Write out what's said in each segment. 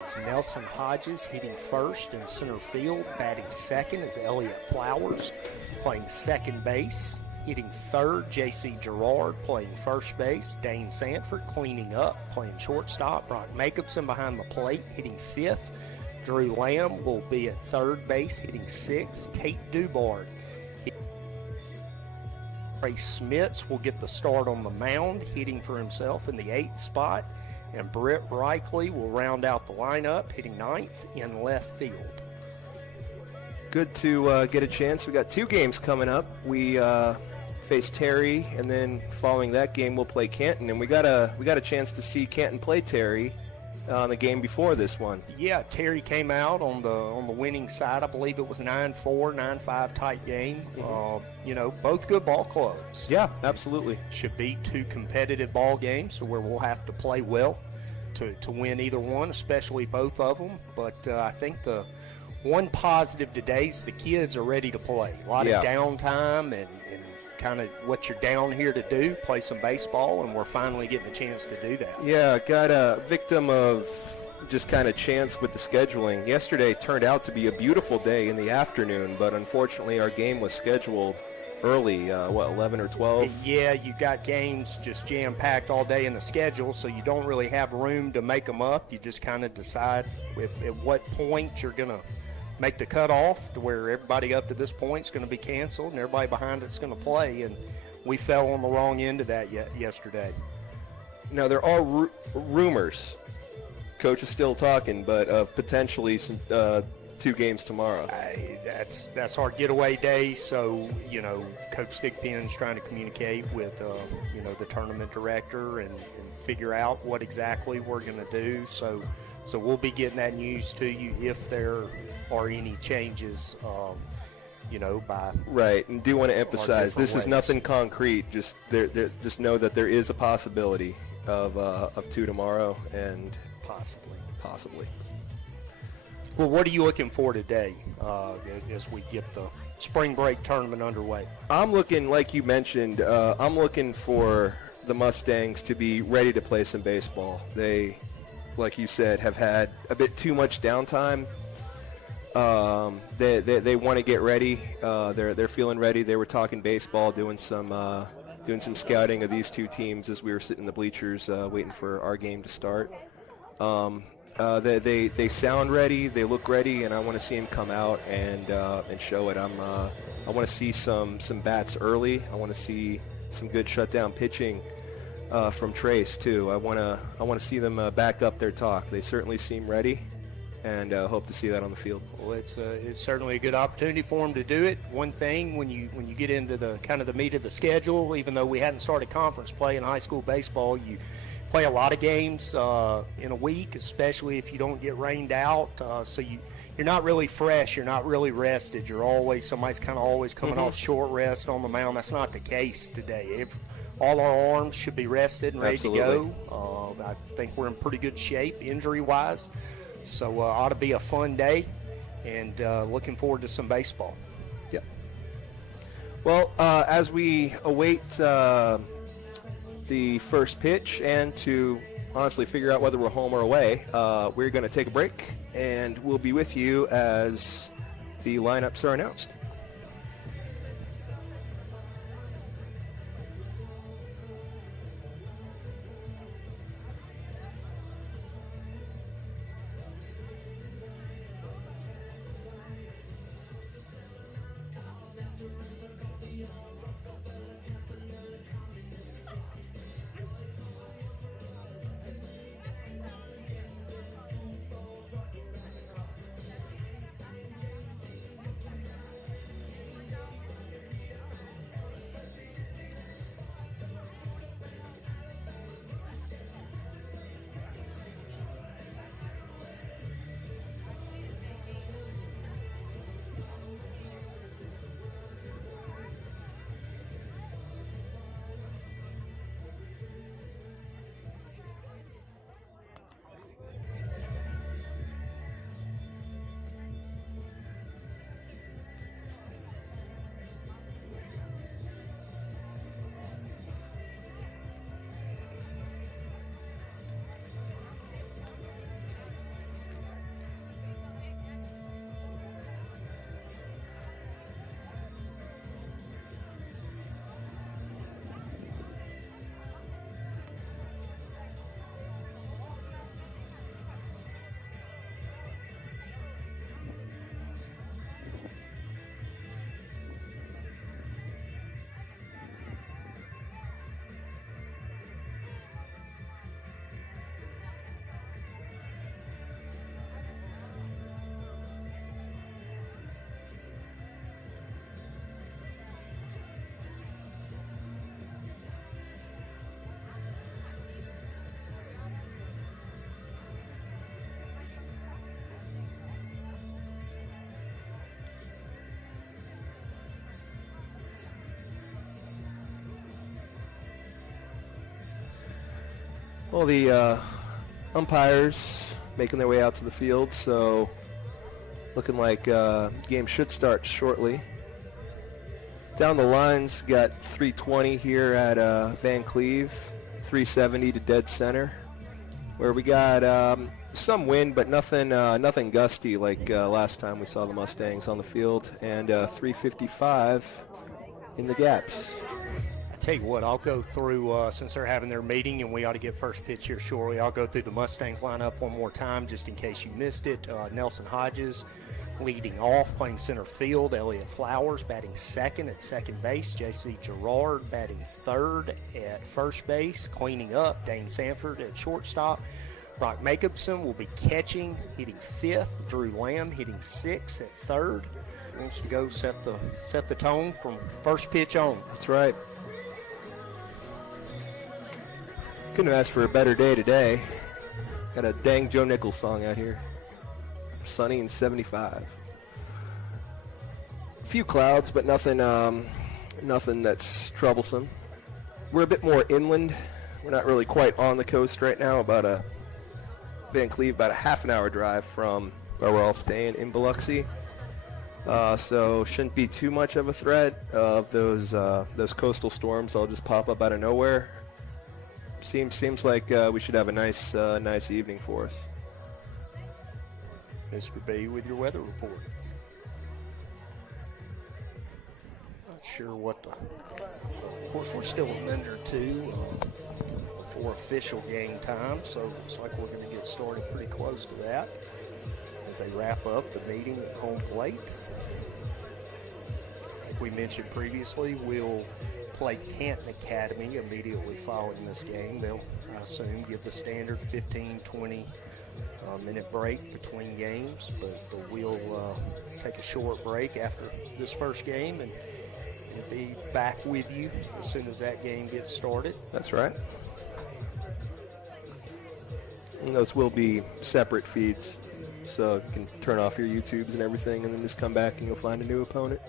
It's Nelson Hodges hitting first in center field. Batting second is Elliott Flowers. Playing second base. Hitting third, J.C. Gerard. Playing first base, Dane Sanford. Cleaning up, playing shortstop, Brock Jacobson behind the plate. Hitting fifth, Drew Lamb will be at third base. Hitting sixth, Tate Dubard. Trey Smits will get the start on the mound, hitting for himself in the eighth spot. And Britt Reichley will round out the lineup, hitting ninth in left field. Good to get a chance. We got two games coming up. We face Terry, and then following that game, we'll play Canton. And we got a chance to see Canton play Terry on the game before this one. Yeah, Terry came out on the winning side. I believe it was 9-4, 9-5 type game. Both good ball clubs. Yeah, absolutely. Should be two competitive ball games, so where we'll have to play well to win either one, especially both of them. But I think the one positive today is the kids are ready to play. A lot of downtime and kind of what you're down here to do, play some baseball, and we're finally getting a chance to do that. Yeah, got a victim of just kind of chance with the scheduling. Yesterday turned out to be a beautiful day in the afternoon, but unfortunately our game was scheduled early, 11 or 12? Yeah, you got games just jam-packed all day in the schedule, so you don't really have room to make them up. You just kind of decide at what point you're going to make the cutoff to where everybody up to this point is going to be canceled and everybody behind it's going to play, and we fell on the wrong end of that yesterday. Now, there are rumors, Coach is still talking, but of potentially some two games tomorrow. That's our getaway day, so, Coach Thigpen's trying to communicate with, the tournament director and figure out what exactly we're going to do. So we'll be getting that news to you if there are any changes, by right. And do want to emphasize this ways. Is nothing concrete. Just just know that there is a possibility of two tomorrow and possibly. Well, what are you looking for today as we get the spring break tournament underway? I'm looking, like you mentioned, I'm looking for the Mustangs to be ready to play some baseball. They, like you said, have had a bit too much downtime. They want to get ready. They're feeling ready. They were talking baseball, doing some scouting of these two teams as we were sitting in the bleachers waiting for our game to start. They sound ready. They look ready, and I want to see them come out and show it. I want to see some bats early. I want to see some good shutdown pitching from Trace too. I want to see them back up their talk. They certainly seem ready, and hope to see that on the field. Well, it's certainly a good opportunity for them to do it. One thing when you get into the kind of the meat of the schedule, even though we hadn't started conference play in high school baseball, you play a lot of games in a week, especially if you don't get rained out. So you're not really fresh. You're not really rested. Somebody's kind of always coming off short rest on the mound. That's not the case today. All our arms should be rested and ready to go. I think we're in pretty good shape injury-wise. So ought to be a fun day, and looking forward to some baseball. Yep. Well, as we await the first pitch and to honestly figure out whether we're home or away, we're going to take a break, and we'll be with you as the lineups are announced. All the umpires making their way out to the field, so looking like game should start shortly. Down the lines, got 320 here at Van Cleve, 370 to dead center, where we got some wind, but nothing gusty like last time we saw the Mustangs on the field, and 355 in the gaps. I tell you what, I'll go through, since they're having their meeting and we ought to get first pitch here shortly, I'll go through the Mustangs lineup one more time just in case you missed it. Nelson Hodges leading off, playing center field. Elliott Flowers batting second at second base. J.C. Gerard batting third at first base. Cleaning up, Dane Sanford at shortstop. Brock Jacobson will be catching, hitting fifth. Drew Lamb hitting sixth at third. Wants to go set the tone from first pitch on. That's right. Couldn't have asked for a better day today. Got a dang Joe Nichols song out here. Sunny and 75. A few clouds, but nothing that's troublesome. We're a bit more inland. We're not really quite on the coast right now. Van Cleve, about a half an hour drive from where we're all staying in Biloxi. So shouldn't be too much of a threat of those coastal storms. They'll just pop up out of nowhere. Seems like we should have a nice evening for us. Mr. B with your weather report. Not sure what of course we're still a minute or two before official game time, so it looks like we're going to get started pretty close to that as they wrap up the meeting at home plate. Like we mentioned previously, we'll play Canton Academy immediately following this game. They'll, I assume, give the standard 15, 20 minute break between games, but we'll take a short break after this first game and we'll be back with you as soon as that game gets started. That's right. And those will be separate feeds, so you can turn off your YouTubes and everything and then just come back and you'll find a new opponent.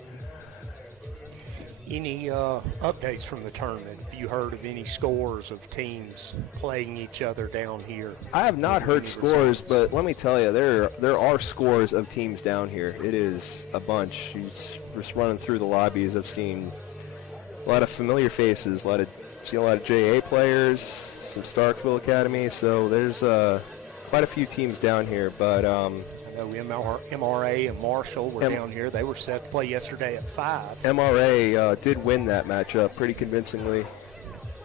Any updates from the tournament? Have you heard of any scores of teams playing each other down here? I have not heard scores, but let me tell you, there are scores of teams down here. It is a bunch. Just running through the lobbies, I've seen a lot of familiar faces, seen a lot of JA players, some Starkville Academy, so there's quite a few teams down here, but I know MRA and Marshall were down here. They were set to play yesterday at 5. MRA did win that matchup pretty convincingly,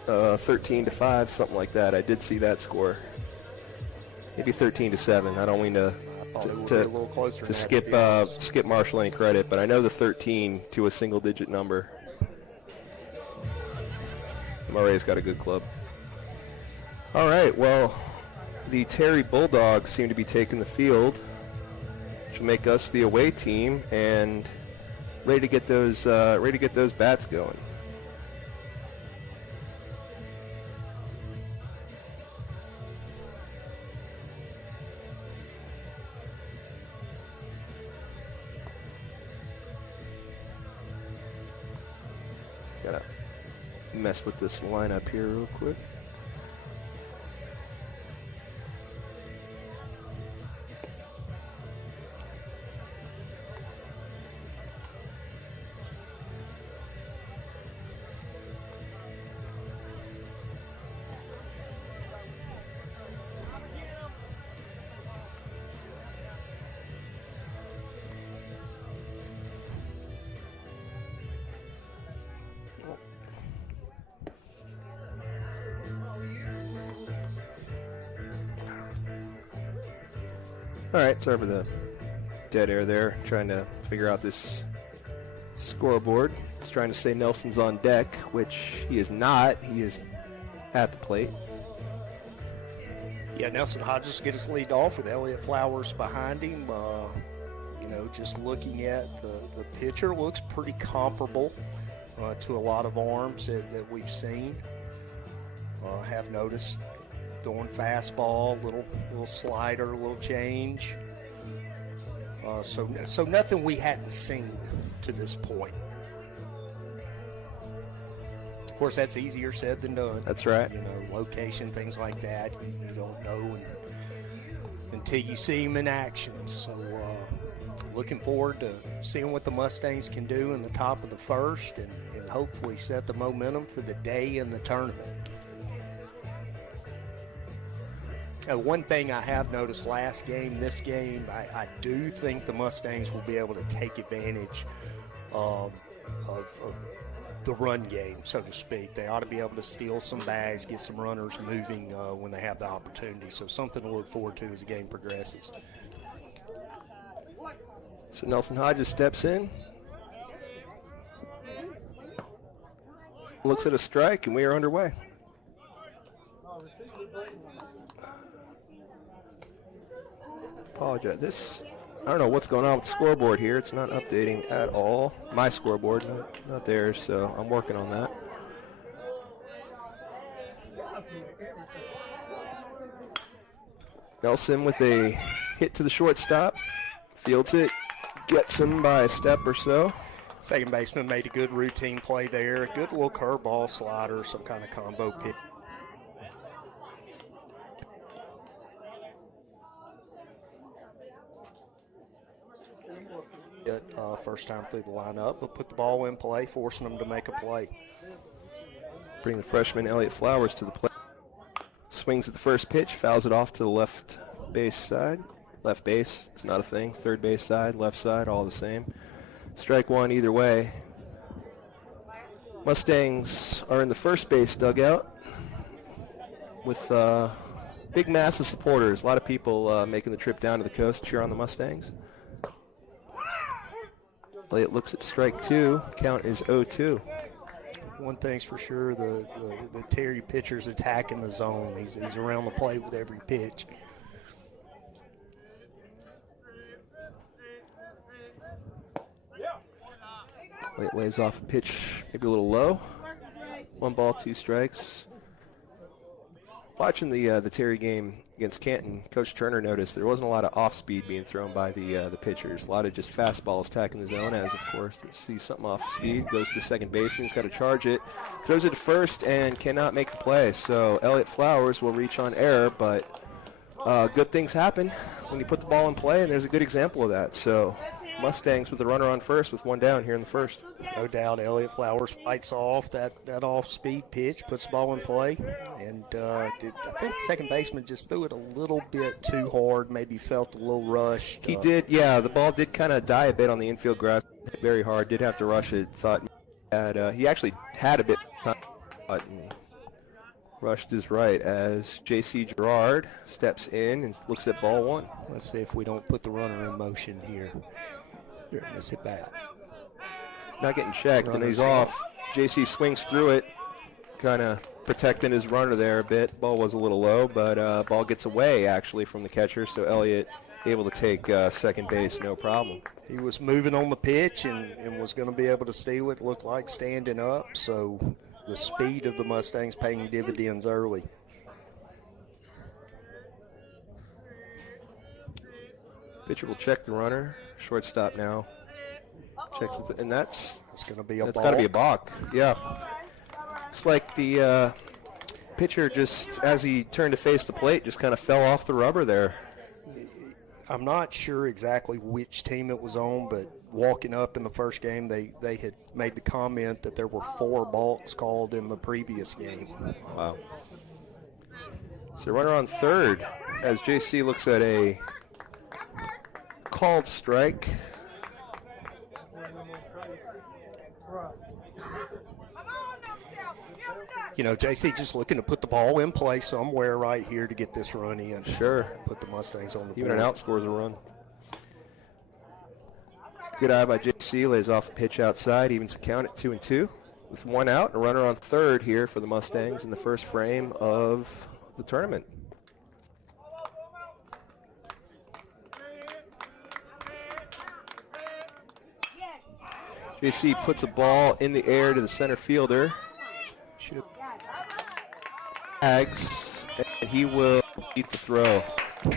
13-5, something like that. I did see that score. Maybe 13-7. I don't mean to skip Marshall any credit, but I know the 13 to a single-digit number. MRA's got a good club. All right, well, the Terry Bulldogs seem to be taking the field, which will make us the away team and ready to get those bats going. Gotta mess with this lineup here real quick. All right, sorry for the dead air there. Trying to figure out this scoreboard. Just trying to say Nelson's on deck, which he is not. He is at the plate. Yeah, Nelson Hodges get his lead off with Elliott Flowers behind him. Just looking at the pitcher, looks pretty comparable to a lot of arms that we've seen. Have noticed throwing fastball, little slider, little change. So nothing we hadn't seen to this point. Of course, that's easier said than done. That's right. You know, location, things like that, you don't know until you see them in action. So looking forward to seeing what the Mustangs can do in the top of the first and hopefully set the momentum for the day in the tournament. One thing I have noticed last game, this game, I do think the Mustangs will be able to take advantage of the run game, so to speak. They ought to be able to steal some bags, get some runners moving when they have the opportunity. So something to look forward to as the game progresses. So Nelson Hodges steps in, looks at a strike, and we are underway. Apologize. I don't know what's going on with the scoreboard here. It's not updating at all. My scoreboard, not theirs, so I'm working on that. Nelson with a hit to the shortstop. Fields it, gets him by a step or so. Second baseman made a good routine play there. A good little curveball, slider, some kind of combo pitch. First time through the lineup, but put the ball in play, forcing them to make a play. Bring the freshman Elliott Flowers to the plate. Swings at the first pitch, fouls it off to the left base side. Left base, it's not a thing. Third base side, left side, all the same. Strike one either way. Mustangs are in the first base dugout with big mass of supporters. A lot of people making the trip down to the coast to cheer on the Mustangs. Elliott looks at strike two. Count is 0-2. One thing's for sure, the Terry pitcher's attacking the zone. He's around the plate with every pitch. Elliott lays off a pitch, maybe a little low. 1 ball, 2 strikes. Watching the Terry game against Canton, Coach Turner noticed there wasn't a lot of off-speed being thrown by the pitchers. A lot of just fastballs attacking the zone, as, of course, they see something off-speed, goes to the second baseman, he's got to charge it, throws it to first, and cannot make the play. So Elliott Flowers will reach on error, but good things happen when you put the ball in play, and there's a good example of that. So Mustangs with the runner on first with 1 down here in the first. No doubt Elliott Flowers fights off that off-speed pitch, puts the ball in play, and I think the second baseman just threw it a little bit too hard, maybe felt a little rushed. He did, yeah. The ball did kind of die a bit on the infield grass, very hard, did have to rush it. Thought he actually had a bit of time, but rushed his right as J.C. Gerard steps in and looks at ball 1. Let's see if we don't put the runner in motion here. Let's hit bat. Not getting checked, and he's off. JC swings through it, kind of protecting his runner there a bit. Ball was a little low, but ball gets away, actually, from the catcher, so Elliott able to take second base, no problem. He was moving on the pitch and was going to be able to steal it, looked like standing up, so the speed of the Mustangs paying dividends early. Pitcher will check the runner. Shortstop now. Checks it, and that's going to be a balk. That's got to be a balk. Yeah. It's like the pitcher just, as he turned to face the plate, just kind of fell off the rubber there. I'm not sure exactly which team it was on, but walking up in the first game, they had made the comment that there were 4 balks called in the previous game. Wow. So runner on third as JC looks at a called strike. You know, JC just looking to put the ball in play somewhere right here to get this run in. Sure. Put the Mustangs on the board. Even an out scores a run. Good eye by JC, lays off a pitch outside, evens the count at 2-2. With 1 out, a runner on third here for the Mustangs in the first frame of the tournament. JC puts a ball in the air to the center fielder. Ags, and he will beat the throw.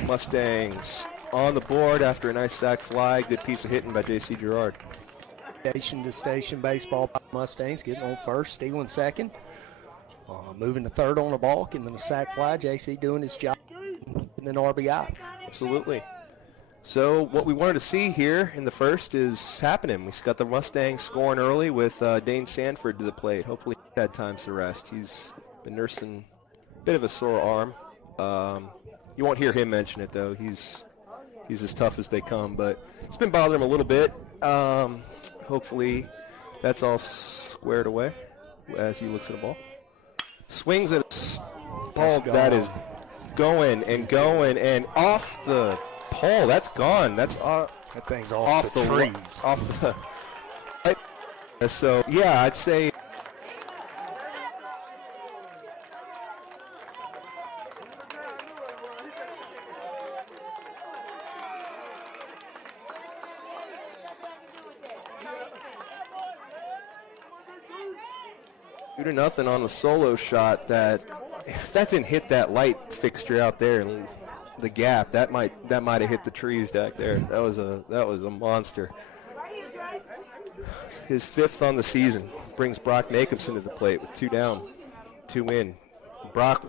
Mustangs on the board after a nice sac fly. Good piece of hitting by J.C. Gerard. Station to station baseball by Mustangs, getting on first, stealing second, moving to third on a balk, and then a sac fly. JC doing his job, and then RBI. Absolutely. So what we wanted to see here in the first is happening. We got the Mustangs scoring early with Dane Sanford to the plate. Hopefully he had times to rest. He's been nursing a bit of a sore arm. You won't hear him mention it, though. He's as tough as they come, but it's been bothering him a little bit. Hopefully that's all squared away as he looks at the ball. Swings at a ball that is going and off the pole. That's gone. That's that thing's off the trees. Off the. So yeah, I'd say. Two to nothing on the solo shot. That if that didn't hit that light fixture out there and the gap, that might have hit the trees back there. That was a monster. His fifth on the season brings Brock Jacobson to the plate with 2 down, 2 in. Brock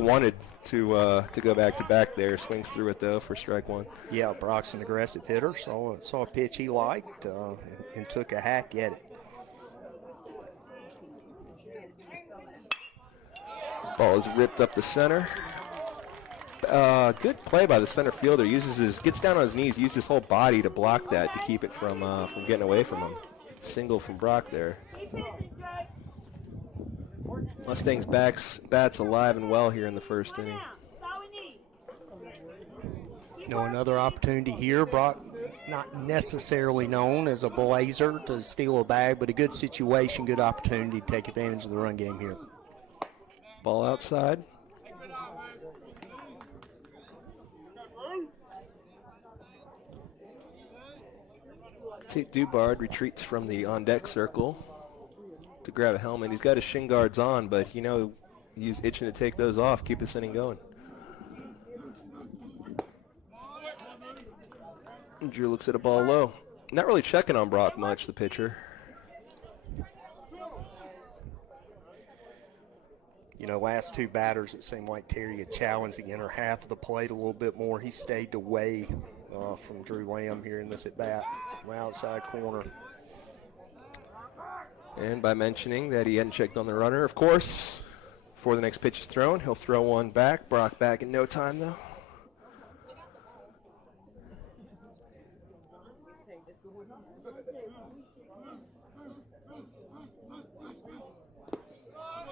wanted to go back to back there. Swings through it though for strike 1. Yeah, Brock's an aggressive hitter. Saw a pitch he liked and took a hack at it. Ball is ripped up the center. Good play by the center fielder. Gets down on his knees, uses his whole body to block that to keep it from getting away from him. Single from Brock there. Mustangs bats alive and well here in the first inning. Another opportunity here. Brock not necessarily known as a blazer to steal a bag, but a good situation, good opportunity to take advantage of the run game here. Ball outside. Tate Dubard retreats from the on-deck circle to grab a helmet. He's got his shin guards on, but, he's itching to take those off, keep this inning going. And Drew looks at a ball low. Not really checking on Brock much, the pitcher. Last 2 batters, it seemed like Terry had challenged the inner half of the plate a little bit more. He stayed away from Drew Lamb here in this at-bat, from the outside corner. And by mentioning that he hadn't checked on the runner, of course, before the next pitch is thrown, he'll throw one back. Brock back in no time, though.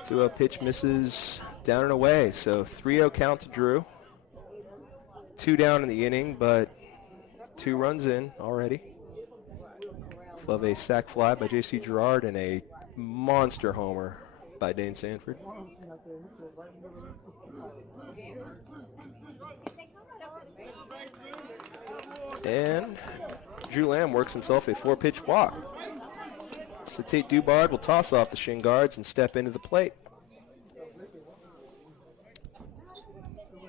A pitch misses down and away, so 3-0 count to Drew. 2 down in the inning, but 2 runs in already. Of a sac fly by J.C. Girard and a monster homer by Dane Sanford. And Drew Lamb works himself a 4-pitch walk. So Tate Dubard will toss off the shin guards and step into the plate.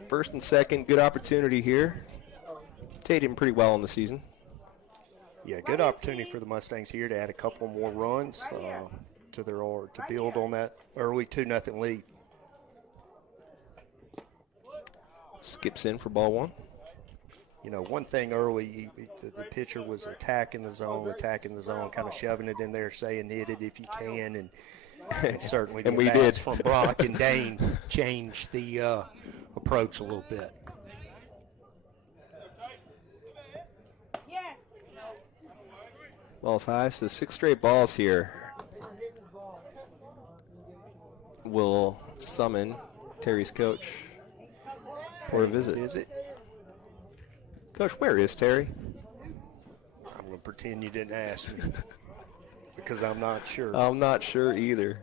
First and second, good opportunity here. Tate did pretty well in the season. Yeah, good opportunity for the Mustangs here to add a couple more runs to build on that early 2-0 lead. Skips in for ball 1. One thing early, the pitcher was attacking the zone, kind of shoving it in there, saying hit it if you can, and certainly and the we bats did. from Brock and Dane changed the approach a little bit. Balls high, so 6 straight balls here will summon Terry's coach for a visit. Is it? Coach, where is Terry? I'm going to pretend you didn't ask me because I'm not sure. I'm not sure either.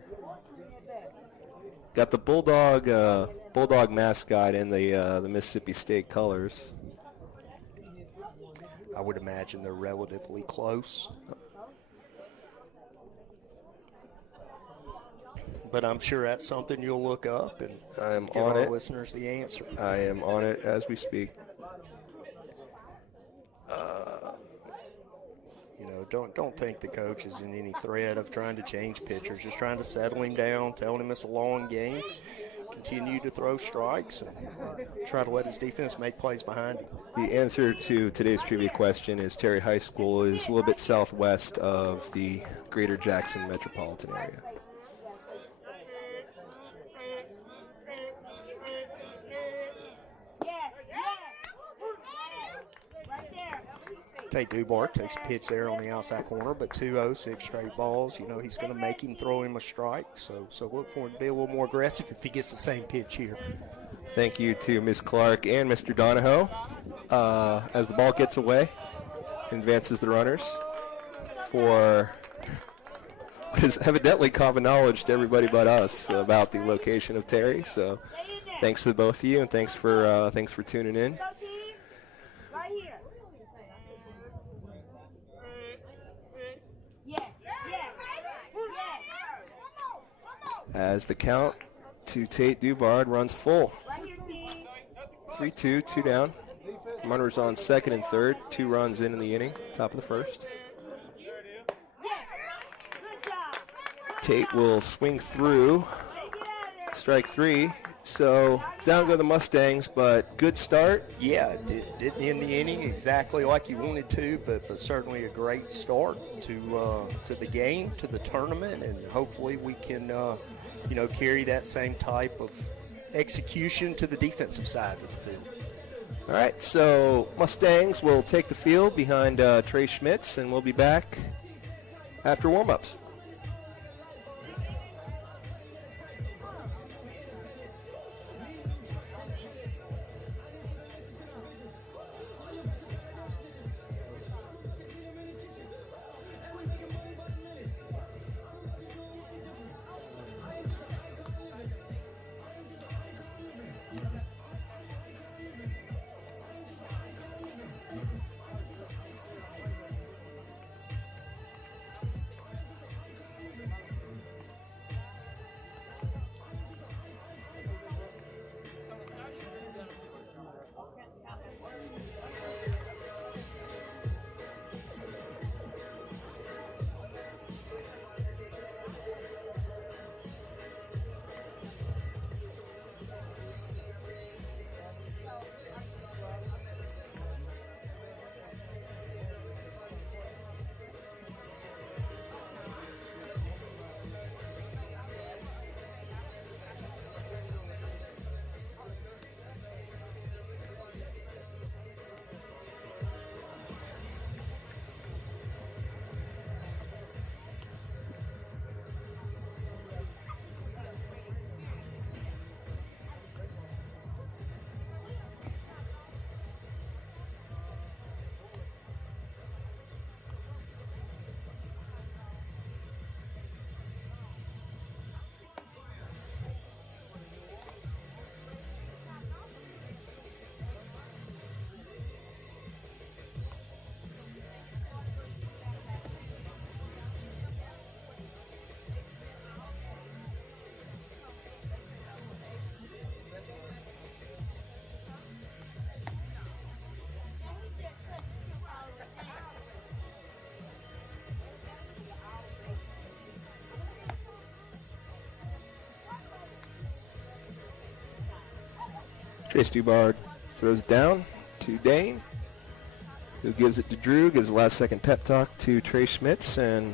Got the Bulldog mascot in the Mississippi State colors. I would imagine they're relatively close. But I'm sure that's something you'll look up and I'm give on our it. listeners the answer. I am on it as we speak. don't think the coach is in any threat of trying to change pitchers. Just trying to settle him down, telling him it's a long game, continue to throw strikes, and try to let his defense make plays behind him. The answer to today's trivia question is Terry High School is a little bit southwest of the Greater Jackson metropolitan area. Tate Dubar takes a pitch there on the outside corner, but 2-0, 6 straight balls. You know, he's going to make him throw him a strike, so look for him to be a little more aggressive if he gets the same pitch here. Thank you to Ms. Clark and Mr. Donahoe. As the ball gets away, advances the runners for what is evidently common knowledge to everybody but us about the location of Terry. So thanks to both of you, and thanks for tuning in. As the count to Tate Dubard runs full. 3-2, 2 down. Runners on second and third. 2 runs in the inning, top of the first. Tate will swing through. Strike 3. So down go the Mustangs, but good start. Yeah, didn't end the inning exactly like you wanted to, but certainly a great start to the game, to the tournament, and hopefully we can carry that same type of execution to the defensive side of the field. All right, so Mustangs will take the field behind Trey Schmitz, and we'll be back after warm-ups. Trace Dubard throws down to Dane, who gives it to Drew, gives a last-second pep talk to Trey Schmitz, and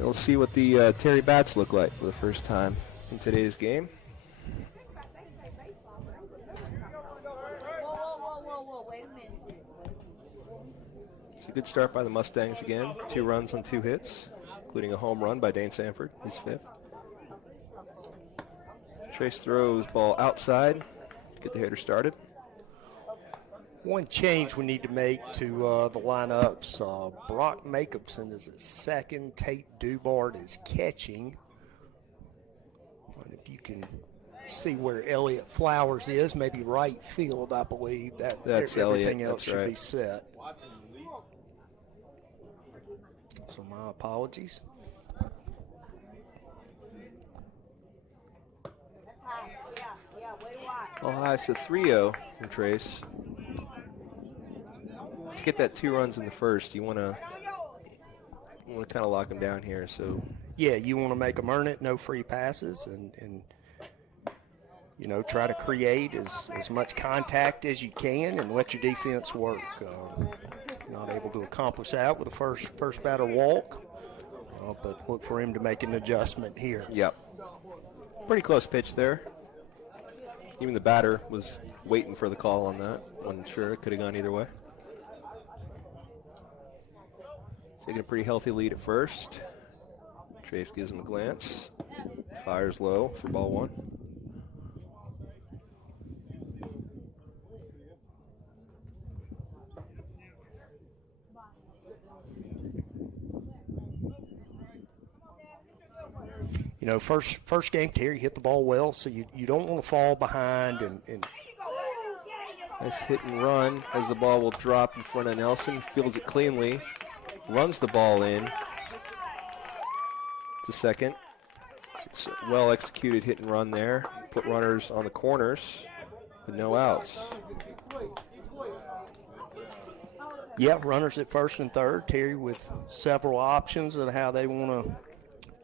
we'll see what the Terry Bats look like for the first time in today's game. It's a good start by the Mustangs again. 2 runs on 2 hits, including a home run by Dane Sanford, his 5th. Trace throws ball outside. Get the hitter started. One change we need to make to the lineups. Brock Jacobson is at second. Tate Dubard is catching. And if you can see where Elliott Flowers is, maybe right field, I believe. That's everything Elliott. else That's should right. be set. So my apologies. Ball high, so 3-0 from Trace. To get that 2 runs in the first, you want to I want to kind of lock him down here. So Yeah, you want to make them earn it, no free passes, and you know, try to create as much contact as you can and let your defense work. Not able to accomplish that with the first batter walk, but look for him to make an adjustment here. Yep. Pretty close pitch there. Even the batter was waiting for the call on that. Wasn't sure. It could have gone either way. Taking a pretty healthy lead at first. Trace gives him a glance. Fires low for ball one. You know, first game, Terry hit the ball well, so you don't want to fall behind. And nice hit and run as the ball will drop in front of Nelson. Fields it cleanly. Runs the ball in to second. It's a well-executed hit and run there. Put runners on the corners, but no outs. Yeah, runners at first and third. Terry with several options of how they want to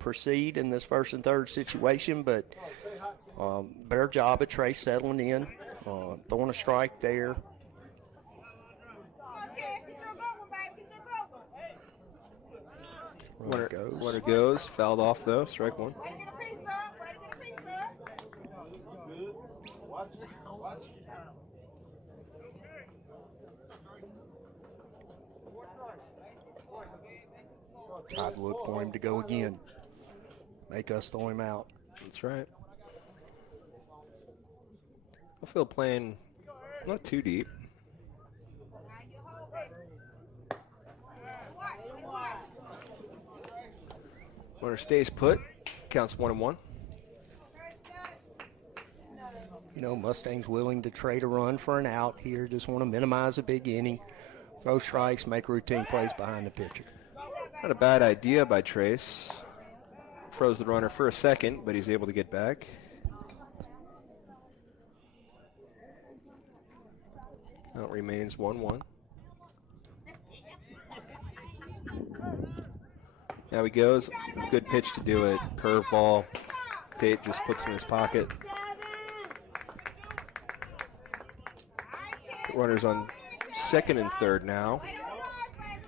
proceed in this first and third situation, but better job at Trace settling in, throwing a strike there. Runner goes, fouled off though, strike one. I'd look for him to go again. Make us throw him out. That's right. I feel playing not too deep. Runner stays put. Counts 1-1. You know, Mustang's willing to trade a run for an out here. Just want to minimize a big inning. Throw strikes, make routine plays behind the pitcher. Not a bad idea by Trace. Froze the runner for a second, but he's able to get back. Count remains 1-1. Now he goes. Good pitch to do it. Curveball. Tate just puts in his pocket. Runners on second and third now.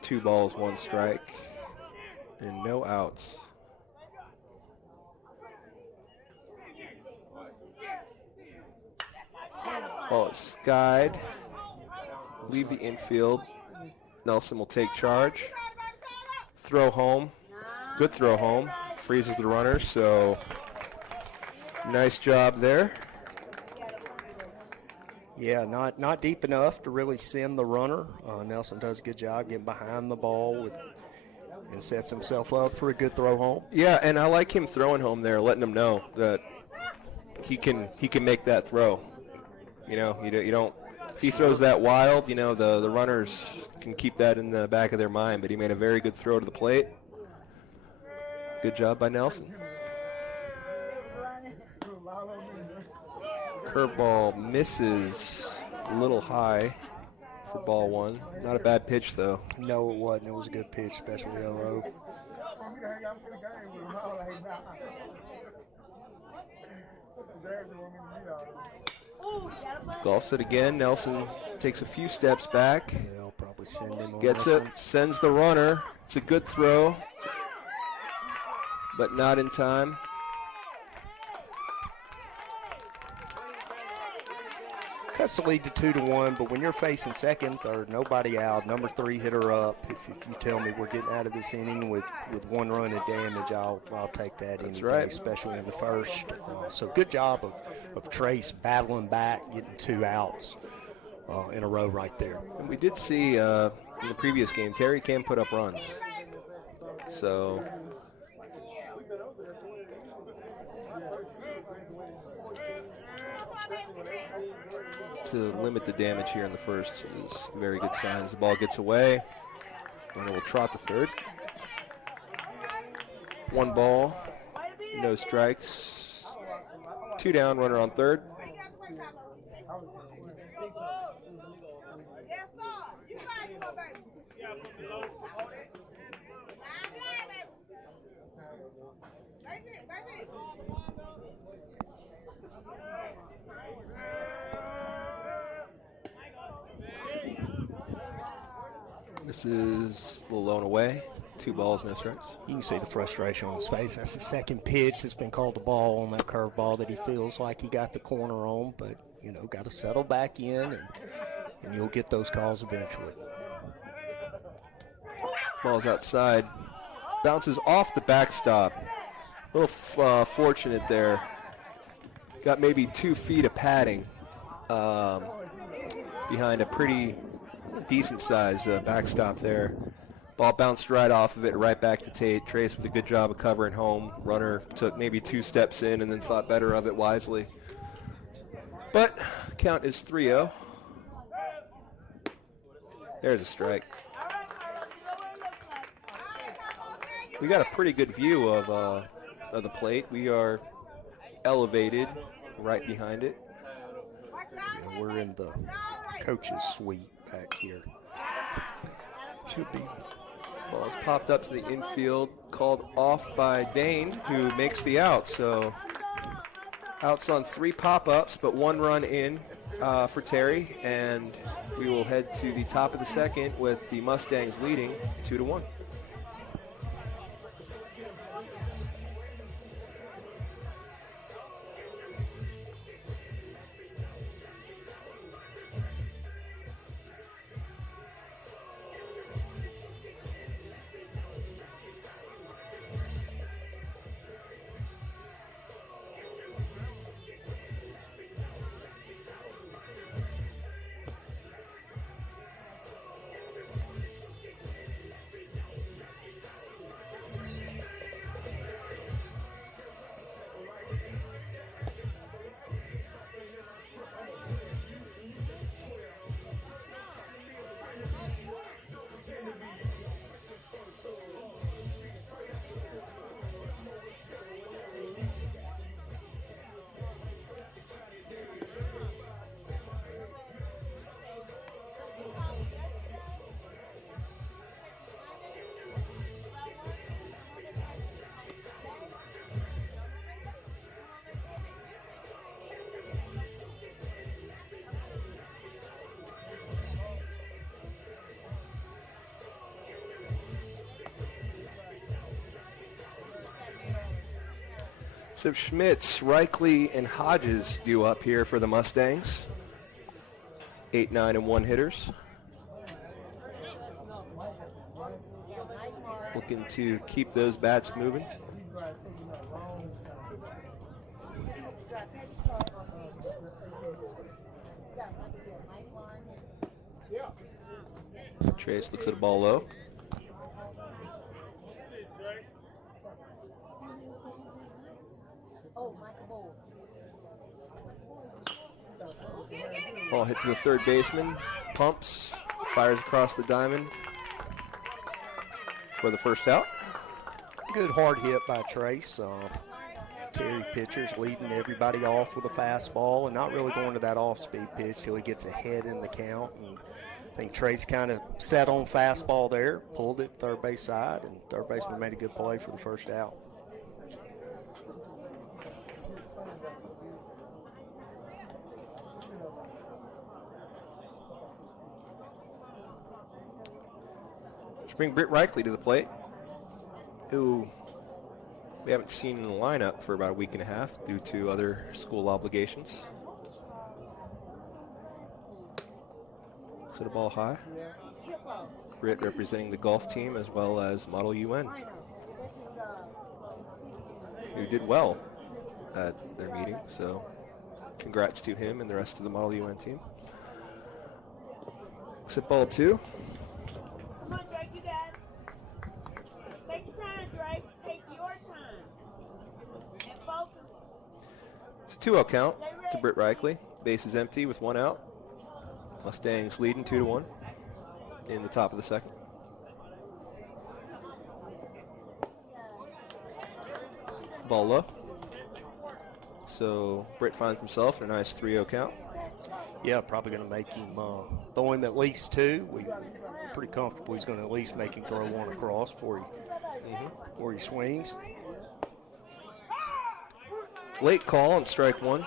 2 balls, 1 strike, and no outs. Ball is skied. Leave the infield. Nelson will take charge. Throw home. Good throw home. Freezes the runner, so nice job there. Yeah, not deep enough to really send the runner. Nelson does a good job getting behind the ball and sets himself up for a good throw home. Yeah, and I like him throwing home there, letting him know that he can make that throw. You know, you don't. If he throws that wild, you know, the runners can keep that in the back of their mind. But he made a very good throw to the plate. Good job by Nelson. Curveball misses a little high for ball one. Not a bad pitch, though. No, it wasn't. It was a good pitch, especially low. Golfs it again. Nelson takes a few steps back. They'll probably send him on Gets this it, one. sends the runner. It's a good throw, but not in time. Cuts the lead to 2-1, but when you're facing second, third, nobody out, number 3 hitter up, if you tell me we're getting out of this inning with 1 run of damage, I'll take that any day, especially in the first. So good job of Trace battling back, getting 2 outs in a row right there. And we did see in the previous game, Terry can put up runs. So to limit the damage here in the first is a very good sign. As the ball gets away, runner will trot to third. 1 ball, no strikes. 2 down, runner on third. This is a little low and away. 2 balls, no strikes. You can see the frustration on his face. That's the second pitch that's been called the ball on that curveball that he feels like he got the corner on, but, got to settle back in, and you'll get those calls eventually. Ball's outside. Bounces off the backstop. A little fortunate there. Got maybe 2 feet of padding behind a pretty decent size backstop there. Ball bounced right off of it, right back to Tate. Trace with a good job of covering home. Runner took maybe 2 steps in and then thought better of it wisely. But count is 3-0. There's a strike. We got a pretty good view of the plate. We are elevated right behind it. Yeah, we're in the coach's suite back here. Should be. Ball's popped up to the infield, called off by Dane, who makes the out. So outs on 3 pop-ups, but 1 run in for Terry, and we will head to the top of the second with the Mustangs leading 2-1. So Schmitz, Reichley, and Hodges due up here for the Mustangs. 8, 9, and 1 hitters. Looking to keep those bats moving. Trace looks at the ball low. Ball hit to the third baseman, pumps, fires across the diamond for the first out. Good hard hit by Trace. Terry pitcher's leading everybody off with a fastball and not really going to that off-speed pitch till he gets ahead in the count. And I think Trace kind of set on fastball there, pulled it third base side, and third baseman made a good play for the first out. Bring Britt Reichley to the plate, who we haven't seen in the lineup for about a week and a half due to other school obligations. Looks at a ball high. Britt representing the golf team as well as Model UN, who did well at their meeting, so congrats to him and the rest of the Model UN team. Looks at ball 2. It's a 2-0 count to Britt Reichley. Base is empty with 1 out. Mustangs leading 2-1 in the top of the second. Ball low. So Britt finds himself in a nice 3-0 count. Yeah, probably going to make him throw him at least 2. We're pretty comfortable he's going to at least make him throw 1 across before he swings. Late call on strike one.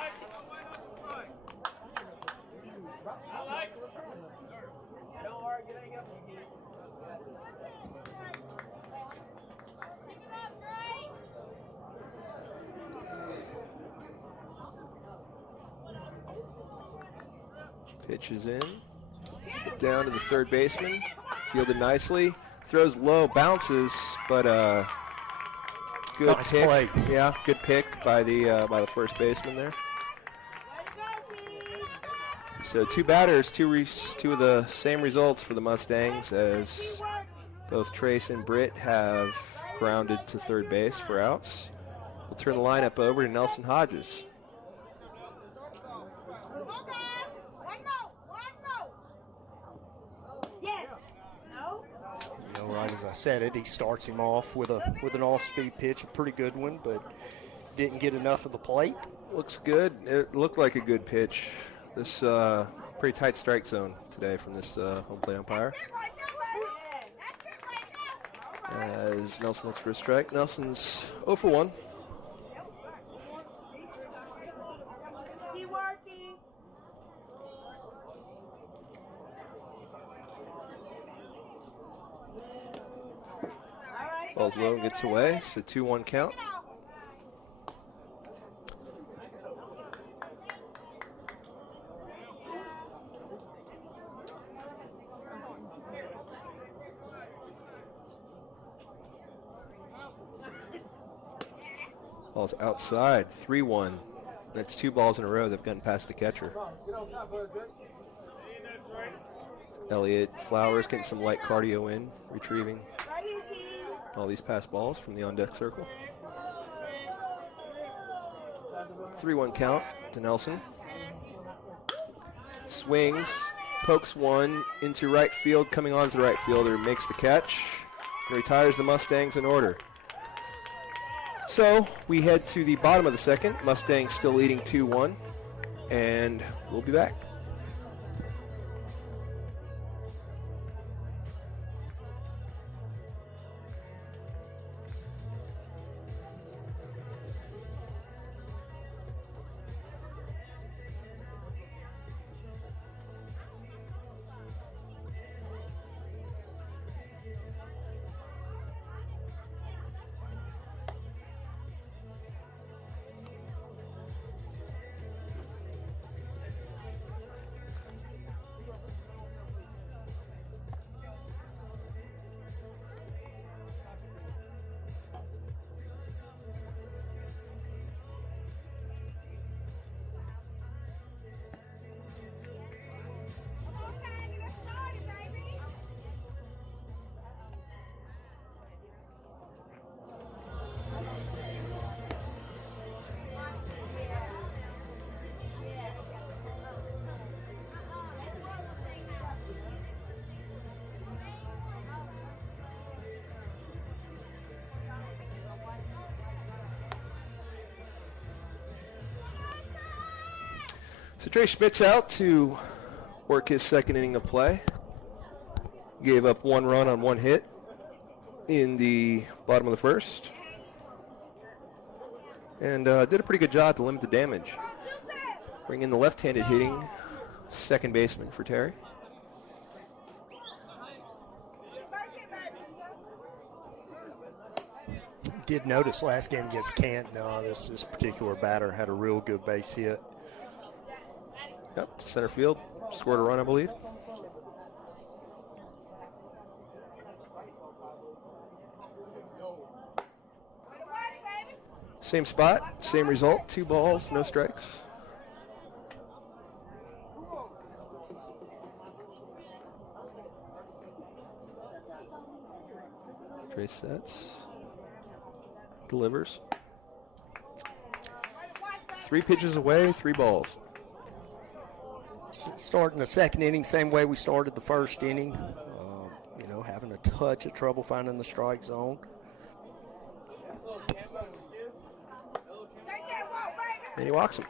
Pitch is in. Hit down to the third baseman. Fielded nicely. Throws low, bounces, but good Nice pick. play. Yeah, good pick by the first baseman there. So two batters, two of the same results for the Mustangs, as both Trace and Britt have grounded to third base for outs. We'll turn the lineup over to Nelson Hodges. Right as I said it, he starts him off with an off-speed pitch, a pretty good one, but didn't get enough of the plate. Looks good. It looked like a good pitch. This pretty tight strike zone today from this home plate umpire. As Nelson looks for a strike. Nelson's 0 for 1. Ball's low and gets away. It's a 2-1 count. Ball's outside. 3-1. That's 2 balls in a row that have gotten past the catcher. Elliott Flowers getting some light cardio in, retrieving all these pass balls from the on-deck circle. 3-1 count to Nelson. Swings, pokes one into right field, coming on to the right fielder, makes the catch, and retires the Mustangs in order. So we head to the bottom of the second. Mustangs still leading 2-1, and we'll be back. So Trey Schmidt's out to work his second inning of play. Gave up 1 run on 1 hit in the bottom of the first. And did a pretty good job to limit the damage. Bring in the left-handed hitting second baseman for Terry. Did notice last game against Canton, this particular batter had a real good base hit. Yep, to center field. Scored a run, I believe. Same spot, same result. 2 balls, no strikes. Trace sets. Delivers. 3 pitches away, 3 balls. Starting the second inning, same way we started the first inning. Having a touch of trouble finding the strike zone. And he walks him.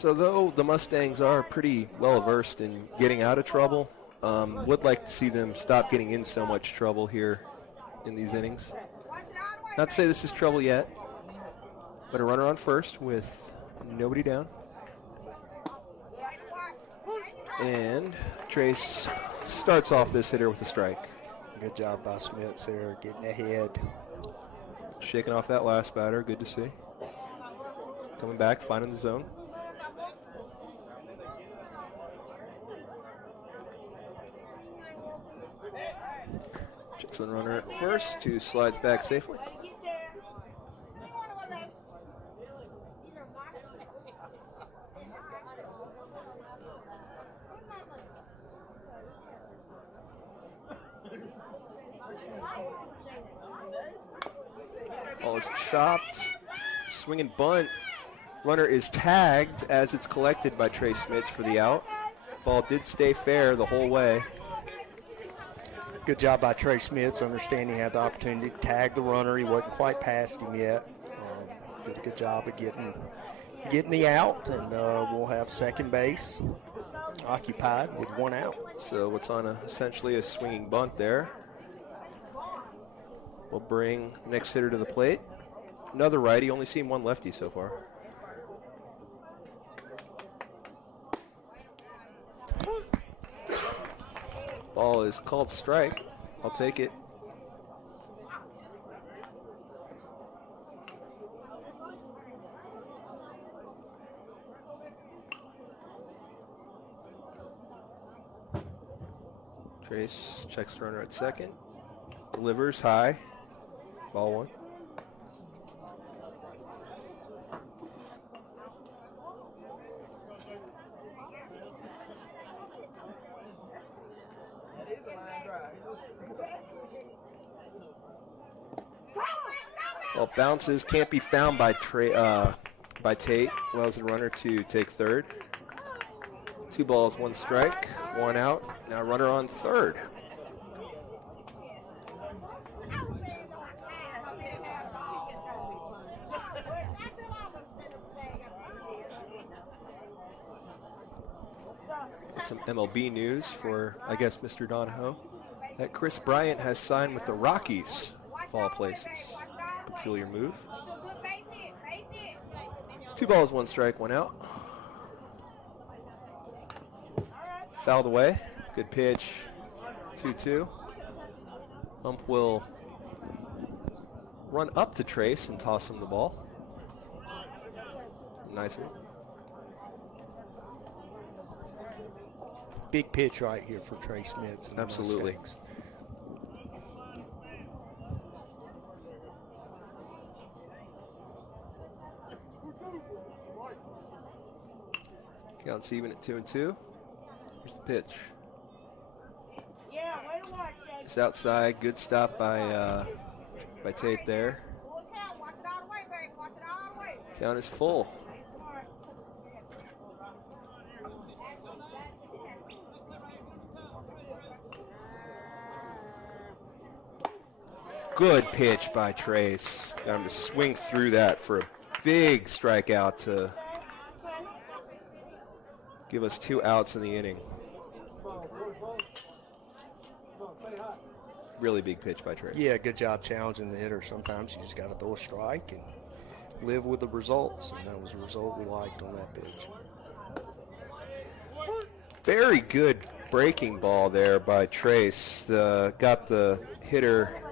So though the Mustangs are pretty well versed in getting out of trouble, would like to see them stop getting in so much trouble here in these innings. Not to say this is trouble yet, but a runner on first with nobody down. And Trace starts off this hitter with a strike. Good job by Smith there, getting ahead. Shaking off that last batter, good to see. Coming back, finding the zone. Checks the runner at first, two slides back safely. Ball is chopped. Swinging bunt. Runner is tagged as it's collected by Trey Smits for the out. Ball did stay fair the whole way. Good job by Trey Smits, understanding he had the opportunity to tag the runner. He wasn't quite past him yet. Did a good job of getting the out, and we'll have second base occupied with one out. So what's on essentially a swinging bunt there. We'll bring the next hitter to the plate. Another righty, only seen one lefty so far. Ball is called strike. I'll take it. Trace checks the runner at second. Delivers high. Ball one. Well, bounces can't be found by Tate. Allows the runner to take third. 2 balls, 1 strike, 1 out. Now runner on third. Some MLB news for, I guess, Mr. Donahoe, that Chris Bryant has signed with the Rockies, of all places. Peculiar move. 2 balls, 1 strike, 1 out. Fouled away. Good pitch. 2-2. Ump will run up to Trace and toss him the ball. Nice one. Big pitch right here for Trey Smits. Absolutely. Counts even at 2-2. Here's the pitch. It's outside. Good stop by Tate there. Count is full. Good pitch by Trace. Got him to swing through that for a big strikeout to give us 2 outs in the inning. Really big pitch by Trace. Yeah, good job challenging the hitter. Sometimes you just got to throw a strike and live with the results, and that was the result we liked on that pitch. Very good breaking ball there by Trace. Got the hitter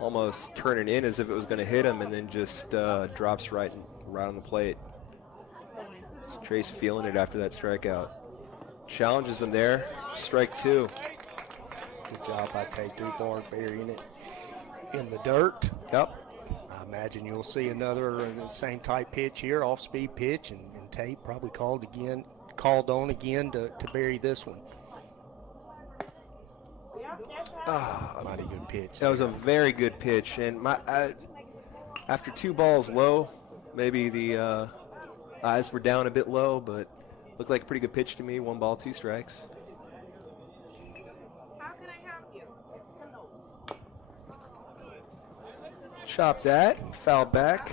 almost turning in as if it was going to hit him, and then just drops right on the plate. So Trace feeling it after that strikeout. Challenges him there. Strike 2. Good job by Tate Dubard burying it in the dirt. Yep. I imagine you'll see another same type pitch here, off-speed pitch, and Tate probably called on again to bury this one. Mighty good pitch. That was a very good pitch, and after 2 balls low, maybe the eyes were down a bit low, but looked like a pretty good pitch to me. 1 ball, 2 strikes. How can I help you? Chopped at, fouled back.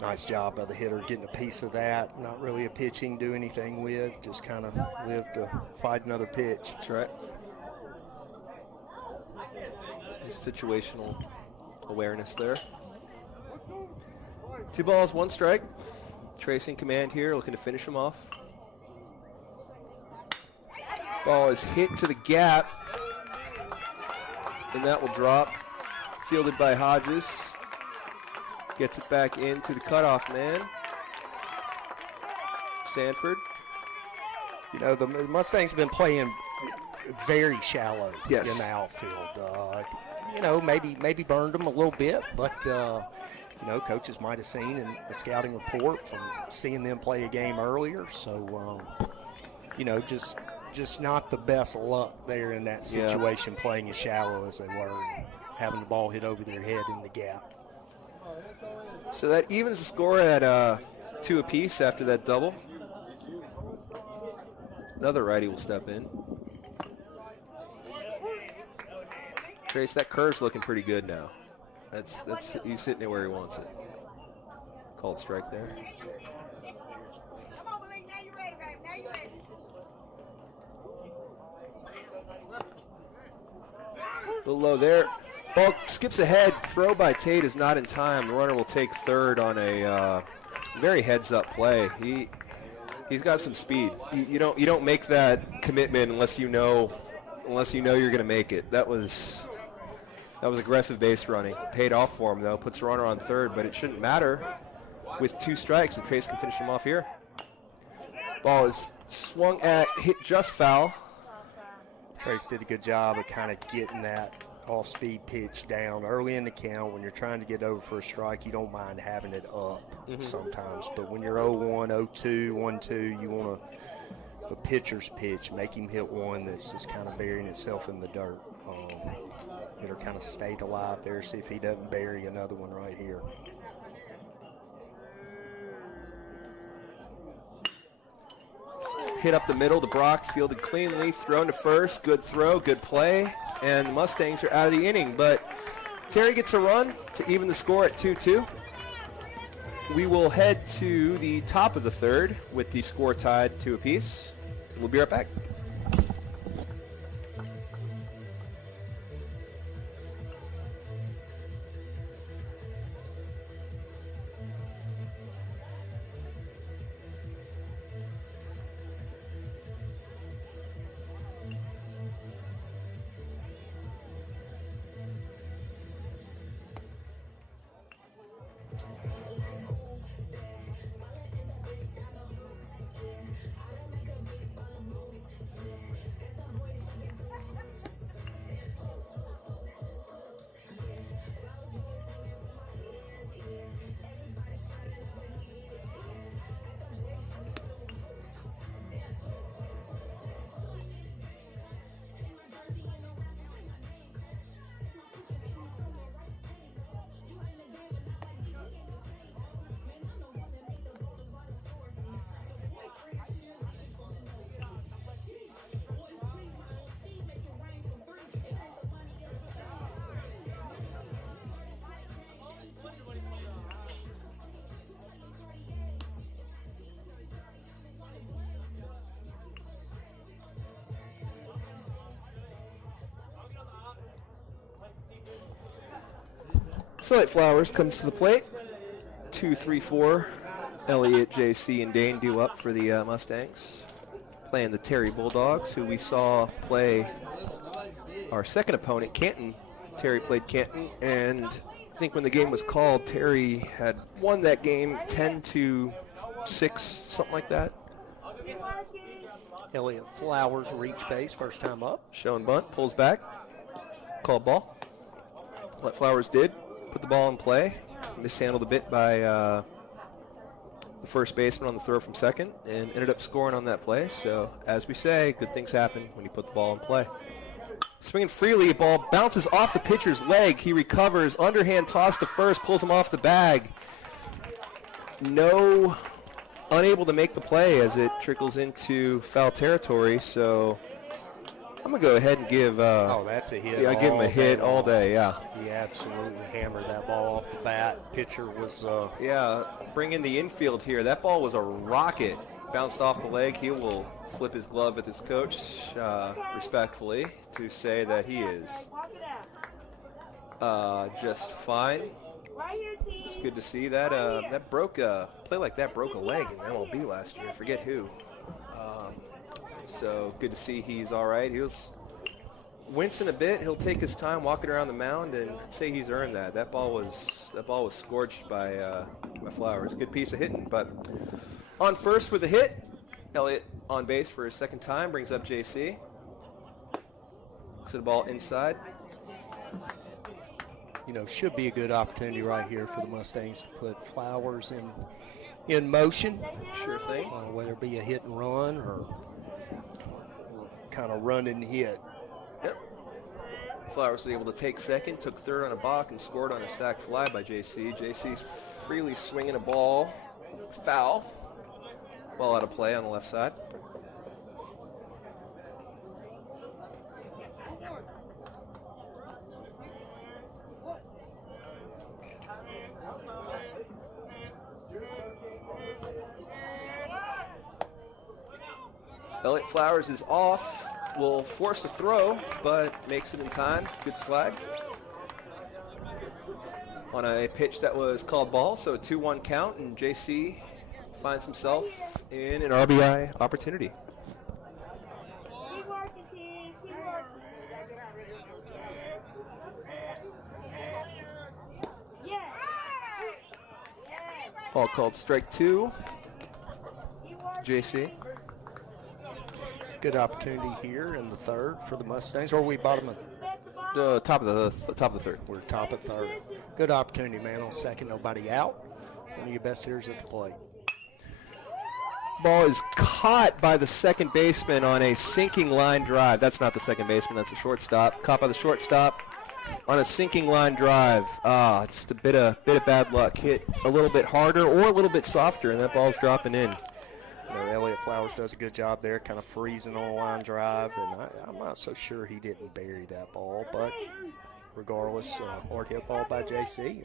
Nice job by the hitter getting a piece of that. Not really a pitching, do anything with, just kind of live to fight another pitch. That's right. Situational awareness there. 2 balls, 1 strike. Trace in command here, looking to finish him off. Ball is hit to the gap, and that will drop. Fielded by Hodges. Gets it back into the cutoff man. Sanford. You know, the Mustangs have been playing very shallow Yes. in the outfield. You know, maybe burned them a little bit, but you know, coaches might have seen in a scouting report from seeing them play a game earlier. So, you know, just not the best luck there in that situation, playing as shallow as they were, and having the ball hit over their head in the gap. So that evens the score at 2 apiece after that double. Another righty will step in. Trace, that curve's looking pretty good now. That's he's hitting it where he wants it. Called strike there. Below there. Ball skips ahead. Throw by Tate is not in time. The runner will take third on a very heads-up play. He's got some speed. You don't make that commitment unless you know you're going to make it. That was aggressive base running. Paid off for him though. Puts the runner on third, but it shouldn't matter with 2 strikes, and Trace can finish him off here. Ball is swung at, hit just foul. Trace did a good job of kind of getting that off-speed pitch down early in the count. When you're trying to get over for a strike, you don't mind having it up sometimes. But when you're 0-1, 0-2, 1-2, you want a pitcher's pitch. Make him hit one that's just kind of burying itself in the dirt. Hitter kind of stayed alive there. See if he doesn't bury another one right here. Hit up the middle. The Brock fielded cleanly, thrown to first. Good throw, good play. And the Mustangs are out of the inning. But Terry gets a run to even the score at 2-2. We will head to the top of the third with the score tied 2 apiece. We'll be right back. Light Flowers comes to the plate. 2, 3, 4. Elliott, JC, and Dane due up for the Mustangs. Playing the Terry Bulldogs, who we saw play our second opponent, Canton. Terry played Canton, and I think when the game was called, Terry had won that game 10-6, something like that. Elliott Flowers reach base, first time up. Showing bunt, pulls back. Called ball. Light Flowers did. Put the ball in play. Mishandled a bit by the first baseman on the throw from second and ended up scoring on that play. So, as we say, good things happen when you put the ball in play. Swinging freely, ball bounces off the pitcher's leg. He recovers, underhand toss to first, pulls him off the bag. Unable to make the play as it trickles into foul territory. So, I'm going to go ahead and give Oh, that's a hit. I give him a all hit day all long. day, yeah. He absolutely hammered that ball off the bat. Pitcher was Yeah, bring in the infield here. That ball was a rocket. Bounced off the leg. He will flip his glove at his coach respectfully to say that he is just fine. It's good to see that. That broke play like that broke a leg in MLB last year. I forget who. So good to see he's all right. He was wincing a bit. He'll take his time walking around the mound, and I'd say he's earned that. That ball was scorched by Flowers. Good piece of hitting. But on first with a hit, Elliott on base for his second time, brings up JC. Looks at the ball inside. Should be a good opportunity right here for the Mustangs to put Flowers in motion. Sure thing. Whether it be a hit and run or kind of run and hit. Yep. Flowers was able to take second, took third on a balk, and scored on a sac fly by JC. JC's freely swinging a ball, foul. Ball out of play on the left side. Elliott Flowers is off, will force a throw, but makes it in time. Good slide. On a pitch that was called ball, so a 2-1 count, and JC finds himself in an RBI opportunity. Ball called strike 2. JC. Good opportunity here in the third for the Mustangs. Or we bottom of The top of the third. we're top of third. Good opportunity, man. On second, nobody out. One of your best hitters at the plate. Ball is caught by the second baseman on a sinking line drive. That's not the second baseman. That's a shortstop. Caught by the shortstop on a sinking line drive. Just a bit of bad luck. Hit a little bit harder or a little bit softer, and that ball's dropping in. Elliott Flowers does a good job there, kind of freezing on a line drive, and I'm not so sure he didn't bury that ball, but regardless, hard hit ball by JC.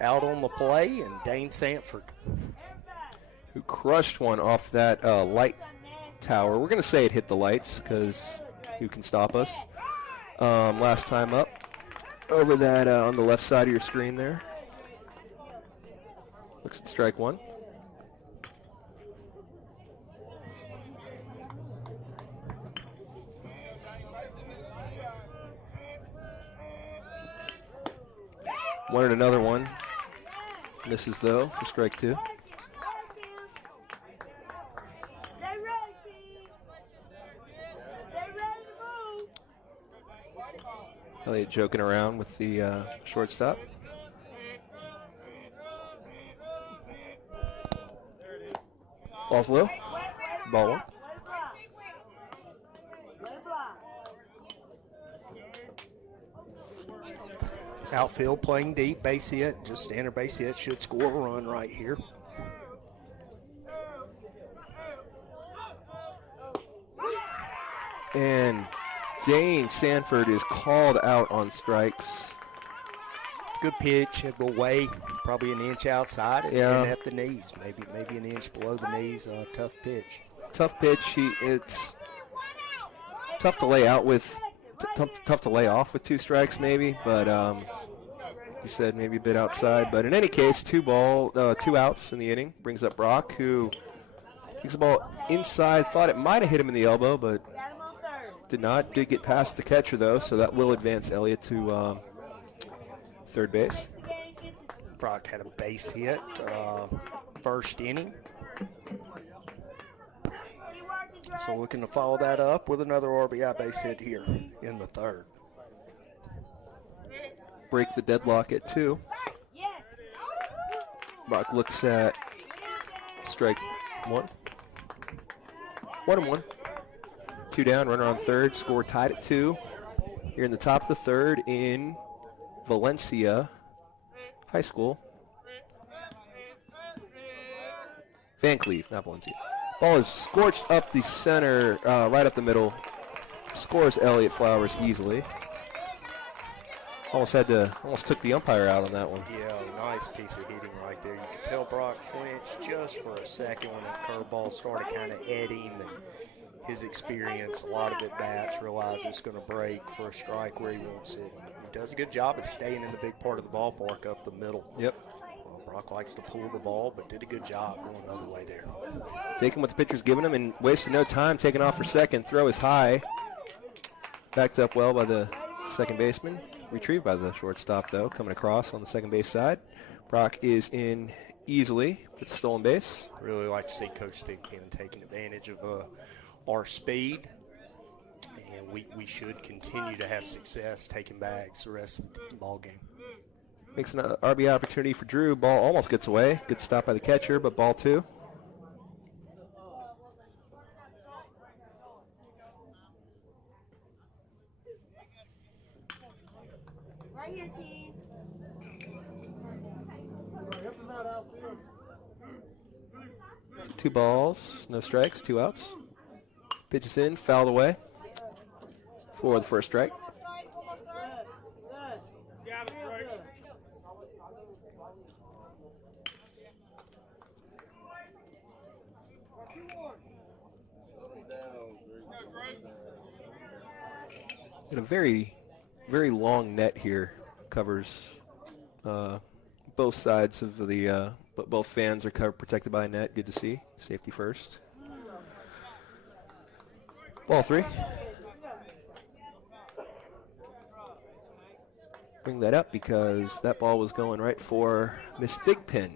Out on the play, and Dane Sanford, who crushed one off that light tower. We're going to say it hit the lights because who can stop us? Last time up. Over that on the left side of your screen there. Looks at strike 1. Wanted another one. Misses, though, for strike 2. Elliott joking around with the shortstop. Ball's low. Ball 1. outfield playing deep, base hit, just standard base hit, should score a run right here. And Dane Sanford is called out on strikes. Good pitch, it'll go away, probably an inch outside and Yeah. at the knees, maybe an inch below the knees. Tough pitch. Tough pitch. It's tough to lay out with, tough to lay off with 2 strikes maybe, but you said maybe a bit outside. But in any case, 2 outs in the inning. Brings up Brock, who takes the ball inside. Thought it might have hit him in the elbow, but did not. Did get past the catcher though, so that will advance Elliott to third base. Brock had a base hit first inning. So looking to follow that up with another RBI base hit here in the third. Break the deadlock at 2. Brock looks at strike 1. 1-1. 2 down, runner on third, score tied at 2. Here in the top of the third in Valencia High School. Van Cleve, not Valencia. Ball is scorched up the center, right up the middle. Scores Elliott Flowers easily. Almost took the umpire out on that one. Yeah, nice piece of hitting right there. You could tell Brock flinched just for a second when that curveball started kind of heading him, and his experience, a lot of at-bats, realize it's going to break for a strike where he wants it. He does a good job of staying in the big part of the ballpark up the middle. Yep. Well, Brock likes to pull the ball, but did a good job going the other way there. Taking what the pitcher's giving him and wasting no time, taking off for second. Throw is high. Backed up well by the second baseman. Retrieved by the shortstop, though, coming across on the second base side. Brock is in easily with the stolen base. Really like to see Coach Thigpen taking advantage of our speed, and we should continue to have success taking bags the rest of the ball game. Makes an RBI opportunity for Drew. Ball almost gets away. Good stop by the catcher, but ball 2. Right here, team. 2 balls, no strikes, 2 outs. Pitches in, fouled away for the first strike. And a very, very long net here covers both sides of the. But both fans are protected by a net. Good to see. Safety first. Ball 3. Bring that up because that ball was going right for Miss Thigpen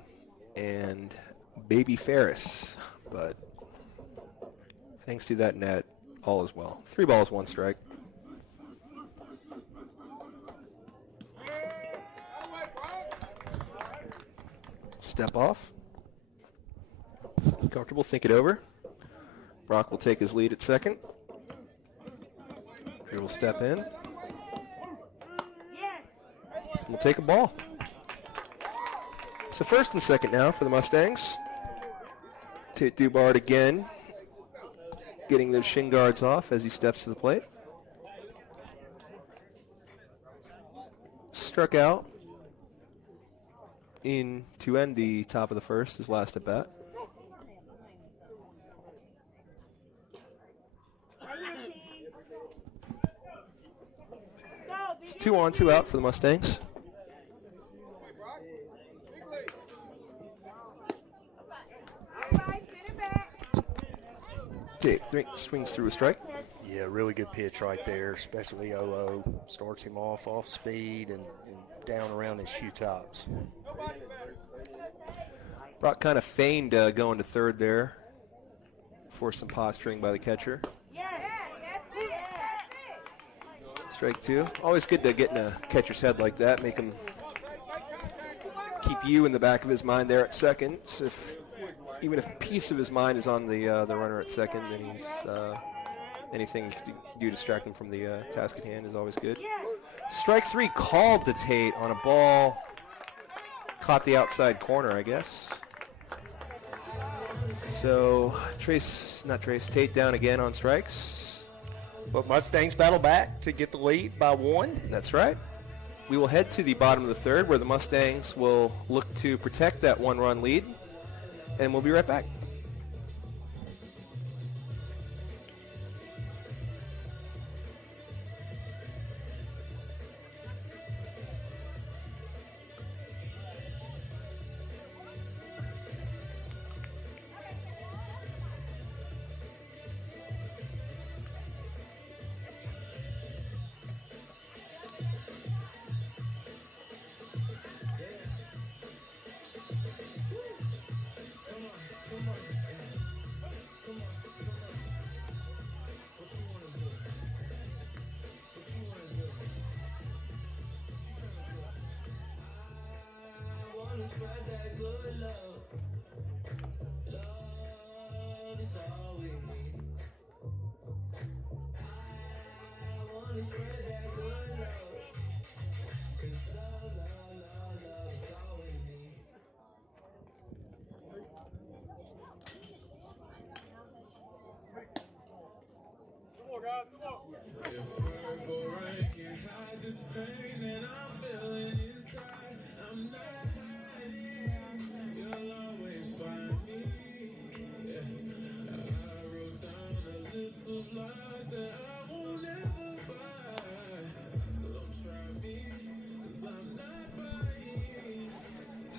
and Baby Ferris. But thanks to that net, all is well. 3 balls, 1 strike. Step off. Comfortable, think it over. Brock will take his lead at second. Here will step in. We'll take a ball. So first and second now for the Mustangs. Tate Dubard again, getting those shin guards off as he steps to the plate. Struck out in to end the top of the first, his last at bat. It's 2 on, 2 out for the Mustangs. Tate swings through a strike. Yeah, really good pitch right there, especially 0-0. Starts him off speed and down around his shoe tops. Brock kind of feigned going to third there. Forced some posturing by the catcher. Strike 2. Always good to get in a catcher's head like that. Make him keep you in the back of his mind there at second. So even if a piece of his mind is on the runner at second, then he's anything you can do to distract him from the task at hand is always good. Strike 3 called to Tate on a ball. Caught the outside corner, I guess. So Tate down again on strikes. But Mustangs battle back to get the lead by 1. That's right. We will head to the bottom of the third where the Mustangs will look to protect that 1-run lead. And we'll be right back.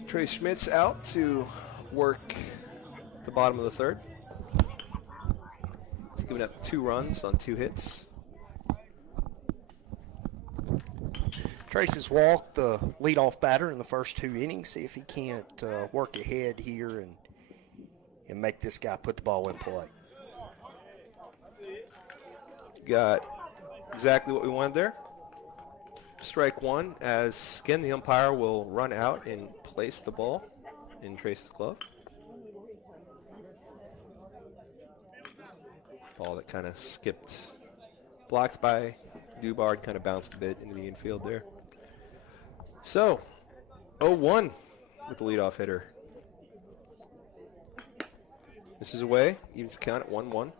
Trey Schmitz out to work the bottom of the third. He's given up 2 runs on 2 hits. Trace has walked the leadoff batter in the first 2 innings. See if he can't work ahead here and make this guy put the ball in play. Got exactly what we wanted there. Strike 1 as, again, the umpire will run out and place the ball in Trace's glove. Ball that kind of skipped, blocked by Dubard, kind of bounced a bit into the infield there. So, 0-1 with the leadoff hitter. This is away, evens the count at 1-1.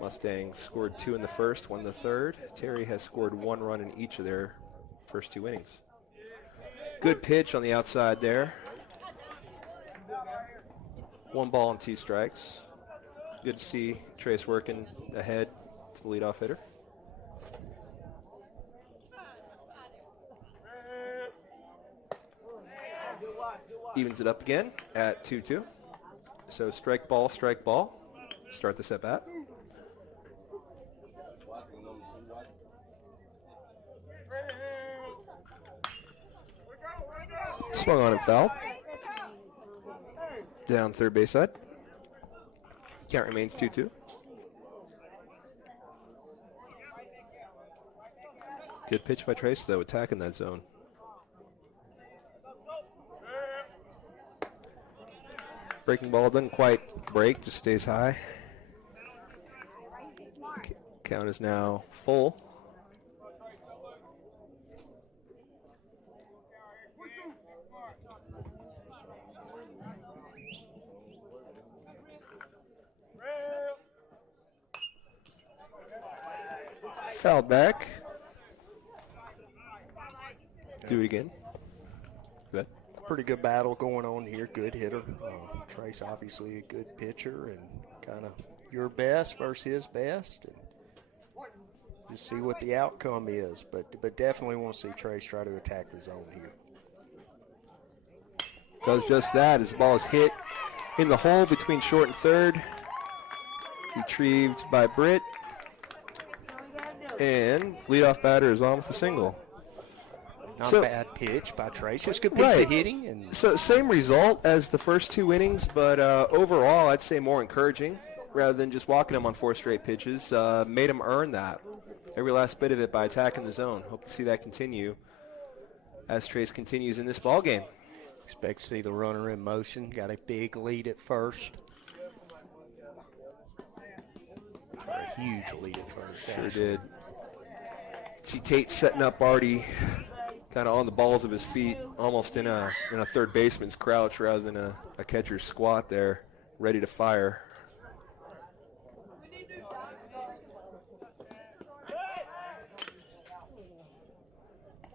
Mustangs scored 2 in the first, 1 in the third. Terry has scored 1 run in each of their first 2 innings. Good pitch on the outside there. 1 ball and 2 strikes. Good to see Trace working ahead to the leadoff hitter. Evens it up again at 2-2. So strike ball, start this at bat. Swung on and fouled. Down third base side. Count remains 2-2. Good pitch by Trace, though, attacking that zone. Breaking ball doesn't quite break, just stays high. Count is now full. Fouled back. Do it again. Good. Pretty good battle going on here. Good hitter. Trace obviously a good pitcher and kind of your best versus his best. And just see what the outcome is. But definitely want to see Trace try to attack the zone here. Does just that as the ball is hit in the hole between short and third. Retrieved by Britt. And leadoff batter is on with a single. Not a bad pitch by Trace. Just good piece of hitting. And so same result as the first 2 innings, but overall I'd say more encouraging rather than just walking him on 4 straight pitches. Made him earn that, every last bit of it, by attacking the zone. Hope to see that continue as Trace continues in this ball game. Expect to see the runner in motion. Got a big lead at first. A huge lead at first. Sure did. See Tate setting up Artie kind of on the balls of his feet, almost in a third baseman's crouch rather than a catcher's squat there, ready to fire.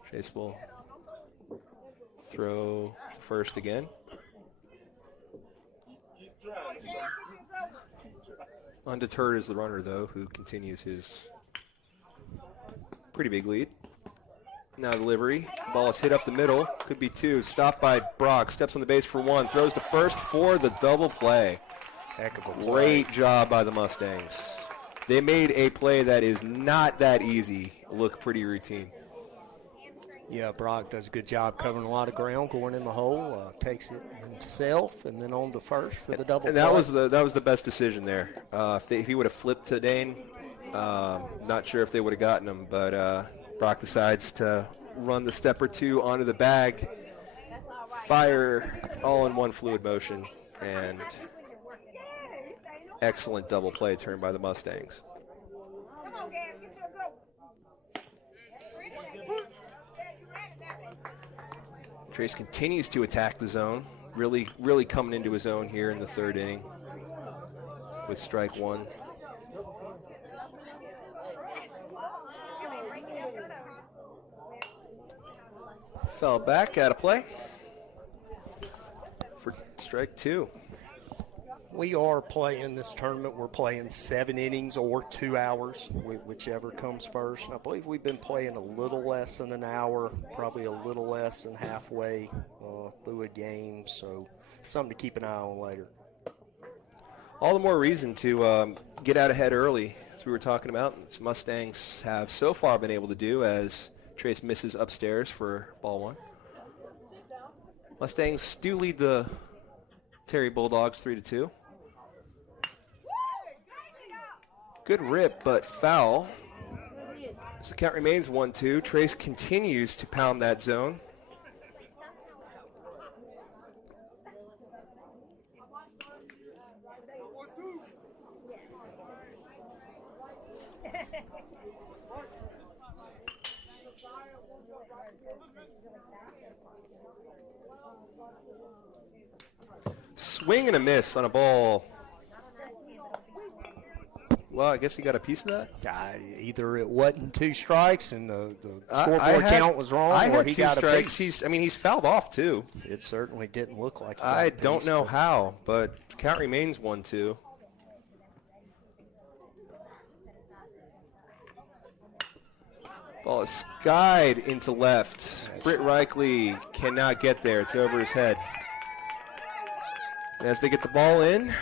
Chase will throw to first again. Undeterred is the runner, though, who continues his pretty big lead. Now delivery. Ball is hit up the middle. Could be 2. Stopped by Brock. Steps on the base for 1. Throws to first for the double play. Heck of a play. Great job by the Mustangs. They made a play that is not that easy look pretty routine. Yeah, Brock does a good job covering a lot of ground, going in the hole, takes it himself, and then on to first for the double play. And that was the best decision there. If he would have flipped to Dane, not sure if they would have gotten him, but Brock decides to run the step or 2 onto the bag, fire all in one fluid motion, and excellent double play turned by the Mustangs. Trace continues to attack the zone, really coming into his own here in the 3rd inning with strike 1. Fell back, out of play for strike 2. We are playing this tournament. We're playing 7 innings or 2 hours, whichever comes first. And I believe we've been playing a little less than an hour, probably a little less than halfway through a game. So something to keep an eye on later. All the more reason to get out ahead early, as we were talking about. As Mustangs have so far been able to do, as Trace misses upstairs for ball 1. Mustangs do lead the Terry Bulldogs 3-2. Good rip, but foul. So the count remains 1-2. Trace continues to pound that zone. Swing and a miss on a ball. Well, I guess he got a piece of that. Either it wasn't 2 strikes and the scoreboard count was wrong, or he got a piece. He's fouled off too. It certainly didn't look like. I don't know how, but count remains 1-2. Ball is skied into left. Britt Reichley cannot get there. It's over his head. And as they get the ball in,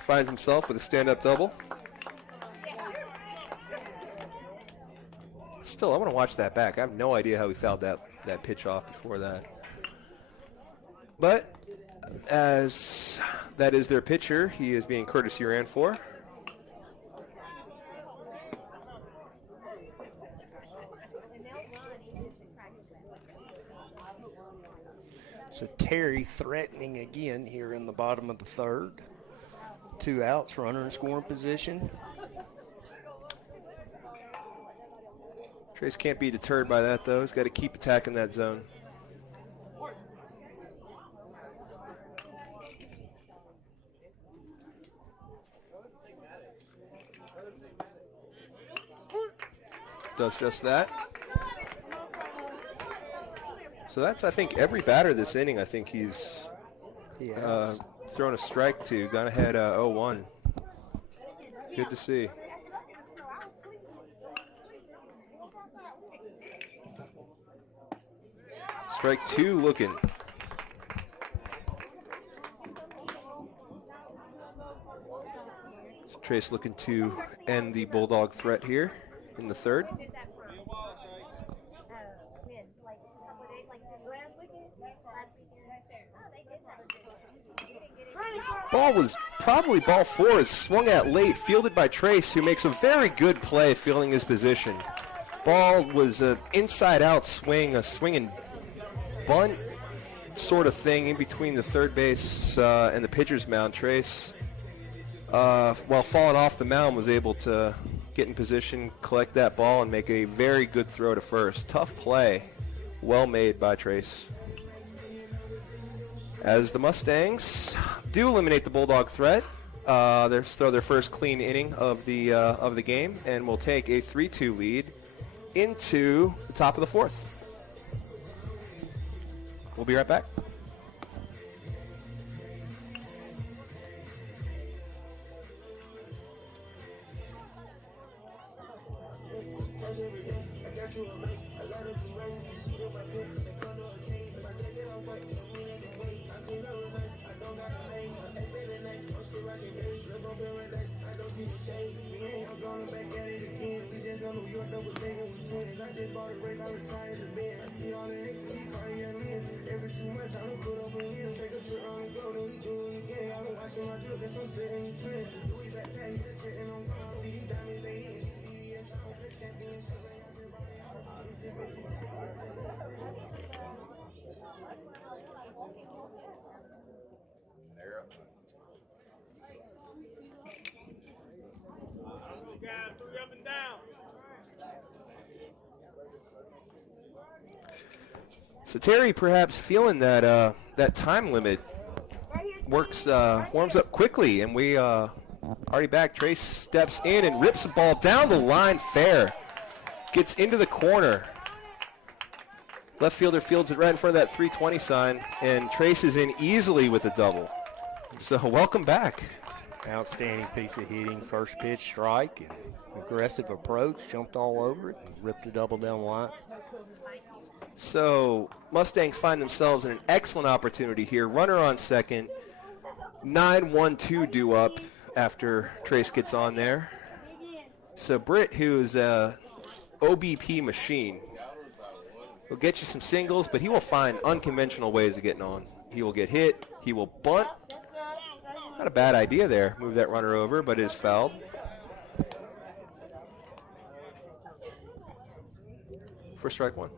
finds himself with a stand-up double. Still, I want to watch that back. I have no idea how he fouled that pitch off before that. But as that is their pitcher, he is being courtesy ran for. So Terry threatening again here in the bottom of the 3rd. 2 outs, runner in scoring position. Trace can't be deterred by that, though. He's got to keep attacking that zone. Does just that. So that's, I think, every batter this inning. I think he's thrown a strike to, gone ahead 0-1. Good to see. Strike 2 looking. So Trace looking to end the Bulldog threat here in the 3rd. Ball was probably ball 4, is swung at late, fielded by Trace, who makes a very good play fielding his position. Ball was an inside-out swing, a swing and bunt sort of thing in between the 3rd base and the pitcher's mound. Trace, while falling off the mound, was able to get in position, collect that ball, and make a very good throw to first. Tough play, well made by Trace. As the Mustangs do eliminate the Bulldog threat, they throw their first clean inning of the game, and will take a 3-2 lead into the top of the 4th. We'll be right back. So Terry perhaps feeling that that time limit warms up quickly, and we already back. Trace steps in and rips the ball down the line fair. Gets into the corner. Left fielder fields it right in front of that 320 sign and traces in easily with a double. So welcome back. Outstanding piece of hitting. First pitch strike and aggressive approach. Jumped all over it. Ripped a double down the line. So Mustangs find themselves in an excellent opportunity here. Runner on second. 9-1-2 due up after Trace gets on there. So Britt, who is a OBP machine, will get you some singles, but he will find unconventional ways of getting on. He will get hit. He will bunt. Not a bad idea there. Move that runner over, but it is fouled. For strike one.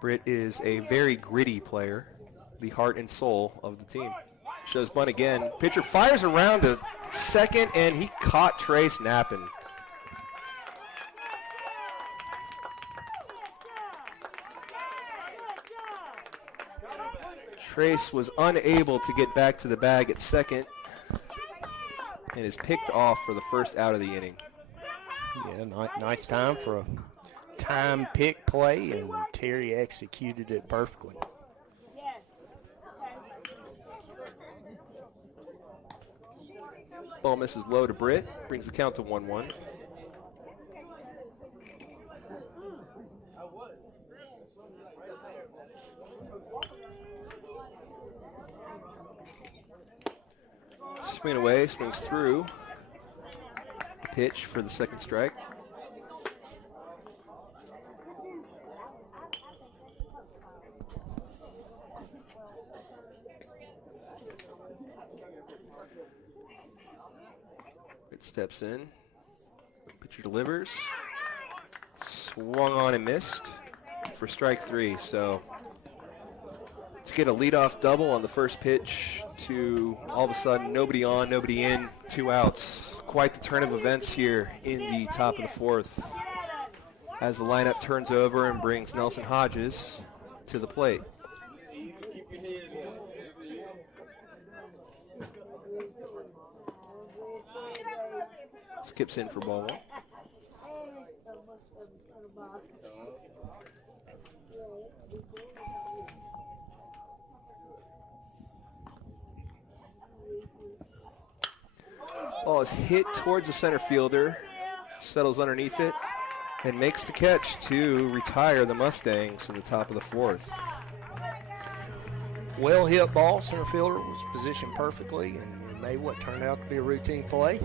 Britt is a very gritty player, the heart and soul of the team. Shows bunt again. Pitcher fires around to second, and he caught Trace napping. Trace was unable to get back to the bag at second and is picked off for the first out of the inning. Yeah, nice time for a time pick play, and Terry executed it perfectly. Ball misses low to Britt, brings the count to 1-1. Swing away, swings through. Pitch for the second strike. It steps in. Pitcher delivers. Swung on and missed for strike three. So let's get a leadoff double on the first pitch to all of a sudden nobody on, nobody in, 2 outs. Quite the turn of events here in the top of the fourth as the lineup turns over and brings Nelson Hodges to the plate. Skips in for ball one. Ball is hit towards the center fielder, settles underneath it, and makes the catch to retire the Mustangs in the top of the fourth. Well hit ball. Center fielder was positioned perfectly and made what turned out to be a routine play.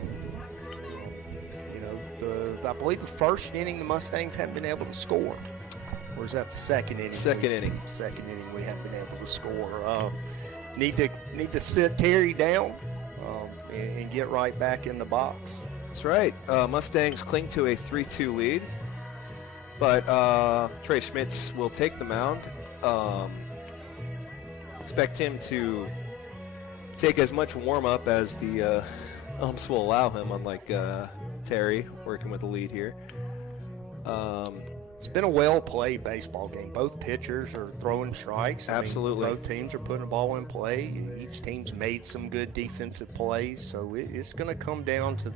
You know, I believe the first inning the Mustangs haven't been able to score. Or is that the second inning? Second inning. Second inning we haven't been able to score. Need to sit Terry down and get right back in the box. That's right. Mustangs cling to a 3-2 lead, but Trey Schmitz will take the mound. Expect him to take as much warm-up as the umps will allow him, unlike Terry working with the lead here. It's been a well-played baseball game. Both pitchers are throwing strikes. Absolutely. Both teams are putting the ball in play. Each team's made some good defensive plays, so it's going to come down to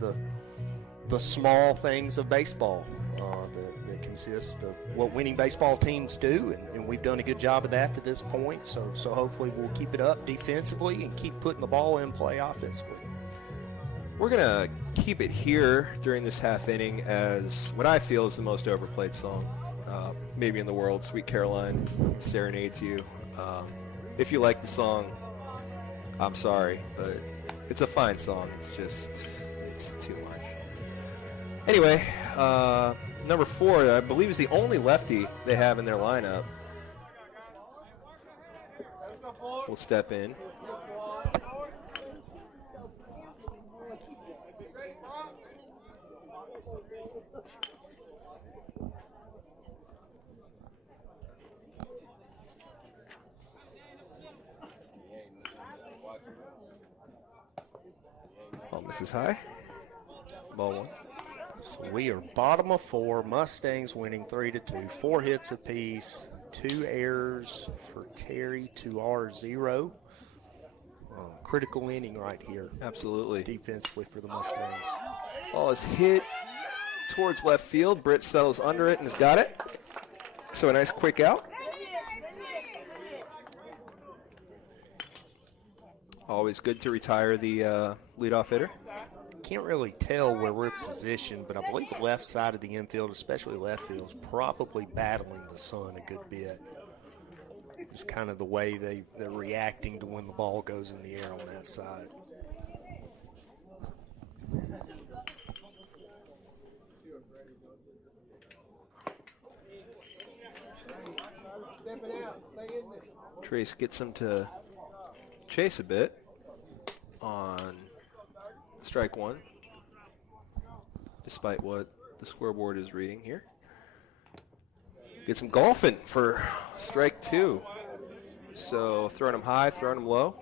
the small things of baseball that consist of what winning baseball teams do, and we've done a good job of that to this point. So hopefully we'll keep it up defensively and keep putting the ball in play offensively. We're going to keep it here during this half inning as what I feel is the most overplayed song, maybe in the world. Sweet Caroline serenades you. If you like the song, I'm sorry, but it's a fine song. It's too much. Anyway, number 4, I believe, is the only lefty they have in their lineup. Will step in. Ball misses high. Ball one. So we are bottom of 4. Mustangs winning 3-2. 4 hits apiece. 2 errors for Terry to our 0. Critical inning right here. Absolutely. Defensively for the Mustangs. Ball is hit towards left field. Britt settles under it and has got it. So a nice quick out. Always good to retire the leadoff hitter. Can't really tell where we're positioned, but I believe the left side of the infield, especially left field, is probably battling the sun a good bit. It's kind of the way they're reacting to when the ball goes in the air on that side. Trace gets him to chase a bit on strike one, despite what the scoreboard is reading here. Gets him golfing for strike two. So throwing him high, throwing him low.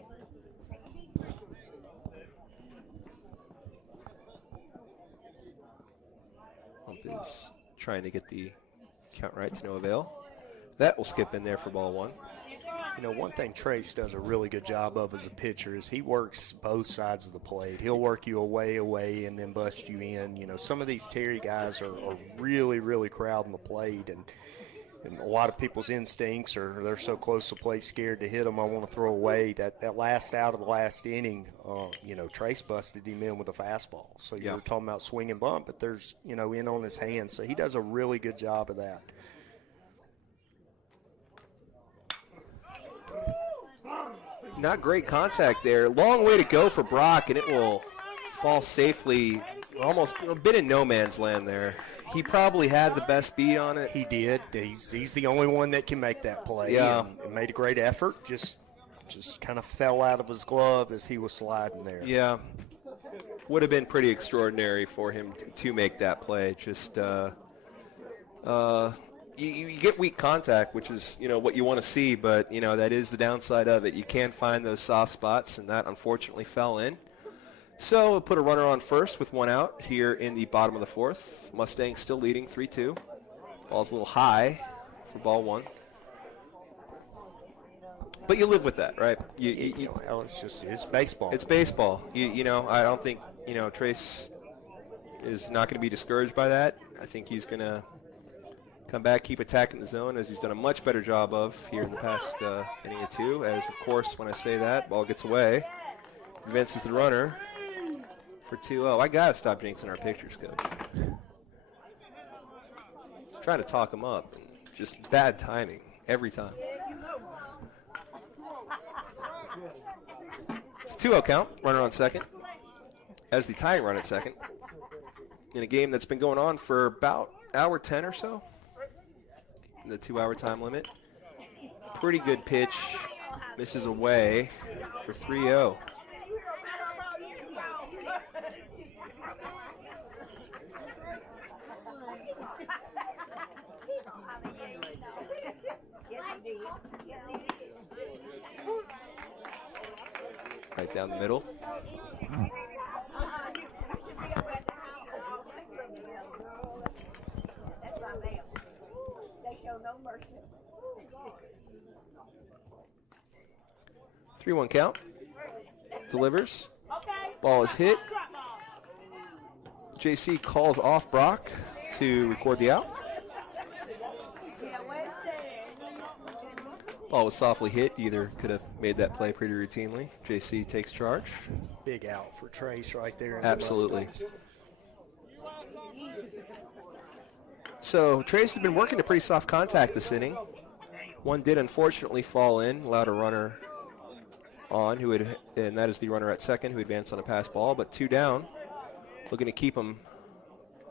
Hump is trying to get the count right to no avail. That will skip in there for ball one. You know, one thing Trace does a really good job of as a pitcher is he works both sides of the plate. He'll work you away, and then bust you in. You know, some of these Terry guys are really, really crowding the plate, and a lot of people's instincts are they're so close to the plate, scared to hit them. I want to throw away. That last out of the last inning, you know, Trace busted him in with a fastball. So you were talking about swing and bunt, but there's, you know, in on his hands. So he does a really good job of that. Not great contact there. Long way to go for Brock, and it will fall safely, almost a bit in no man's land there. He probably had the best beat on it. He did. He's the only one that can make that play. Yeah. And made a great effort. Just kind of fell out of his glove as he was sliding there. Yeah. Would have been pretty extraordinary for him to make that play. Just you get weak contact, which is, you know, what you want to see, but, you know, that is the downside of it. You can find those soft spots, and that unfortunately fell in. So we'll put a runner on first with one out here in the bottom of the fourth. Mustangs still leading 3-2. Ball's a little high for ball one. But you live with that, right? Well, it's baseball. It's baseball. You know, I don't think, you know, Trace is not going to be discouraged by that. I think he's going to come back, keep attacking the zone, as he's done a much better job of here in the past inning or two. As, of course, when I say that, ball gets away. Advances the runner for 2-0. I got to stop jinxing our pictures, coach. Trying to talk him up. Just bad timing every time. It's a 2-0 count. Runner on second. As the tying run at second. In a game that's been going on for about hour 10 or so. In the 2-hour time limit. Pretty good pitch. Misses away for 3-0. Right down the middle. No mercy. 3-1 count. Delivers. Okay. Ball is hit. JC calls off Brock to record the out. Ball was softly hit. Either could have made that play pretty routinely. JC takes charge. Big out for Trace right there. Absolutely. So Trace has been working to pretty soft contact this inning. One did unfortunately fall in, allowed a runner on, and that is the runner at second who advanced on a pass ball, but 2 down. Looking to keep him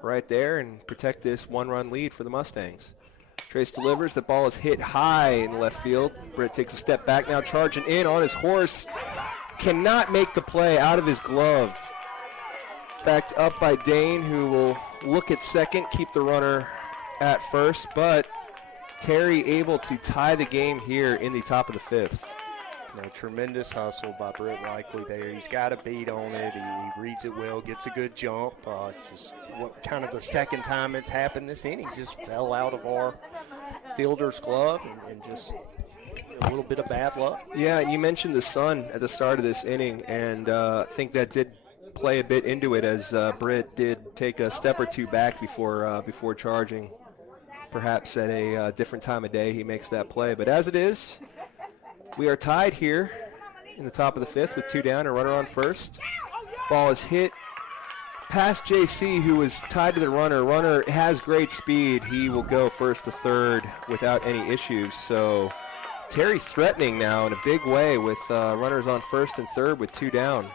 right there and protect this one-run lead for the Mustangs. Trace delivers. The ball is hit high in left field. Britt takes a step back now, charging in on his horse. Cannot make the play out of his glove. Backed up by Dane, who will look at second, keep the runner at first, but Terry able to tie the game here in the top of the fifth. You know, tremendous hustle by Britt Reichley there. He's got a beat on it. He reads it well, gets a good jump. Just what kind of the second time it's happened this inning, just fell out of our fielder's glove and just a little bit of bad luck. Yeah, and you mentioned the sun at the start of this inning, and I think that did play a bit into it, as Britt did take a step or two back before charging. Perhaps at a different time of day he makes that play. But as it is, we are tied here in the top of the fifth with 2 down, a runner on first. Ball is hit past JC, who was tied to the runner. Runner has great speed. He will go first to third without any issues. So Terry threatening now in a big way with runners on first and third with 2 down.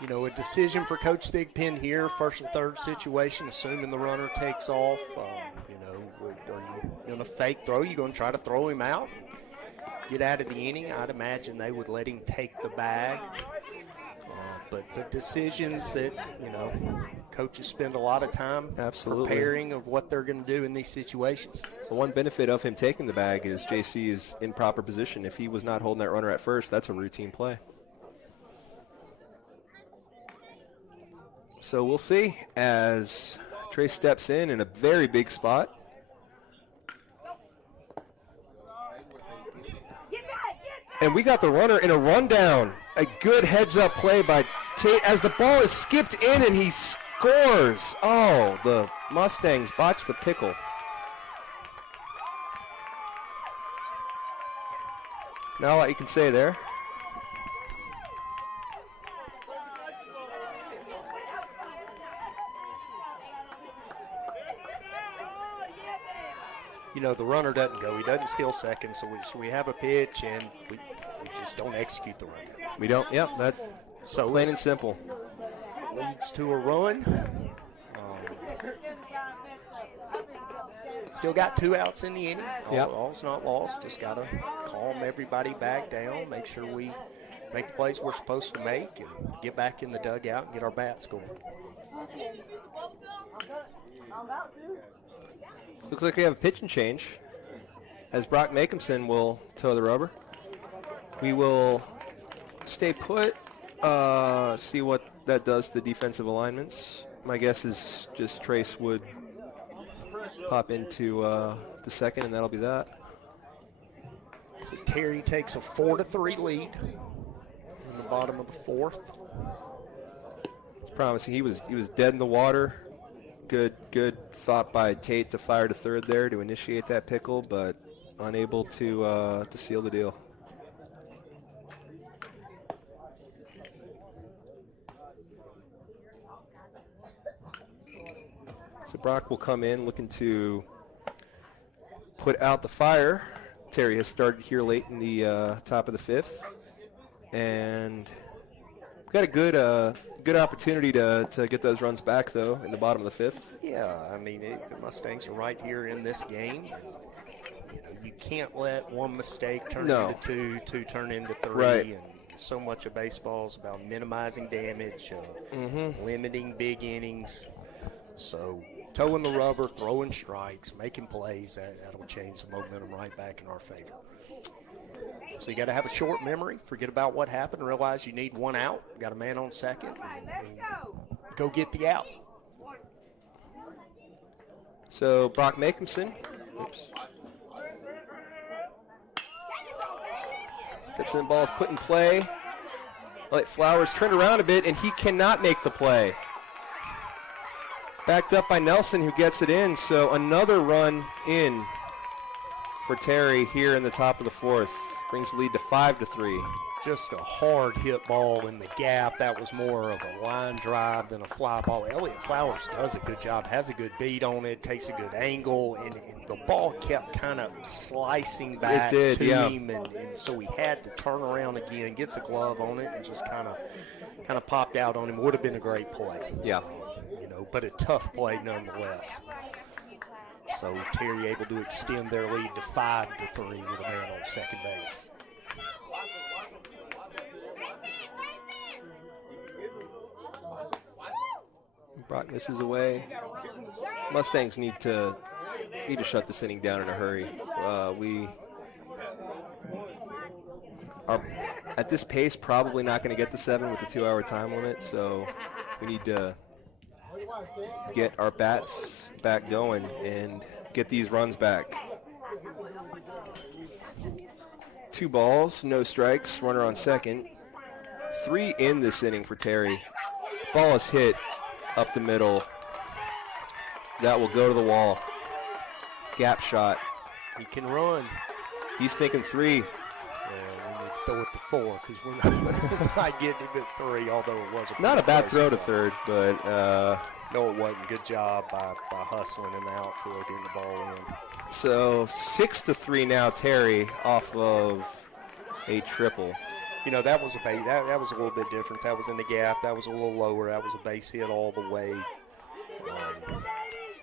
You know, a decision for Coach Thigpen here, first and third situation, assuming the runner takes off. You know, are you going to fake throw? You going to try to throw him out, get out of the inning? I'd imagine they would let him take the bag. But decisions that, you know, coaches spend a lot of time preparing of what they're going to do in these situations. The one benefit of him taking the bag is JC is in proper position. If he was not holding that runner at first, that's a routine play. So we'll see as Trey steps in a very big spot. And we got the runner in a rundown. A good heads-up play by Tate as the ball is skipped in and he scores. Oh, the Mustangs botched the pickle. Not a lot you can say there. You know, the runner doesn't go. He doesn't steal second, so we have a pitch, and we just don't execute the run. We don't. Yep, that's so plain and simple. Leads to a run. Still got 2 outs in the inning. All's not lost. Just got to calm everybody back down, make sure we make the plays we're supposed to make, and get back in the dugout and get our bats going. Looks like we have a pitching change as Brock Makemson will toe the rubber. We will stay put, see what that does to the defensive alignments. My guess is just Trace would pop into the second, and that'll be that. So Terry takes a 4-3 lead in the bottom of the fourth. It's promising. He was dead in the water. Good thought by Tate to fire to third there to initiate that pickle, but unable to seal the deal. So Brock will come in looking to put out the fire. Terry has started here late in the top of the fifth, and got a good opportunity to get those runs back, though, in the bottom of the fifth. Yeah, I mean, the Mustangs are right here in this game. You know, you can't let one mistake turn into 2 turn into 3. Right. And so much of baseball is about minimizing damage, limiting big innings. So toeing the rubber, throwing strikes, making plays, that'll change the momentum right back in our favor. So you got to have a short memory, forget about what happened, realize you need 1 out, got a man on second, and go get the out. So Brock Makemson, steps in, the ball is put in play. Let Flowers turn around a bit, and he cannot make the play. Backed up by Nelson, who gets it in. So another run in for Terry here in the top of the fourth. Brings the lead to 5-3. Just a hard hit ball in the gap. That was more of a line drive than a fly ball. Elliott Flowers does a good job, has a good beat on it, takes a good angle, and the ball kept kind of slicing back to him, and so he had to turn around again, gets a glove on it, and just kind of popped out on him. Would have been a great play. Yeah. You know, but a tough play nonetheless. So Terry able to extend their lead to 5-3 with a man on second base. Brock misses away. Mustangs need to shut this inning down in a hurry. We are at this pace probably not going to get the 7 with the 2-hour time limit, so we need to get our bats back going and get these runs back. 2 balls, no strikes, runner on second. 3 in this inning for Terry. Ball is hit up the middle. That will go to the wall. Gap shot. He can run. He's thinking 3. Yeah, we need to throw it to 4 because we're not getting him at 3, although it was Not a bad close throw to ball. third, but No, it wasn't. Good job by hustling in the outfield, getting the ball in. so 6-3 now. Terry off of a triple. You know, that was a base. That was a little bit different. That was in the gap. That was a little lower. That was a base hit all the way.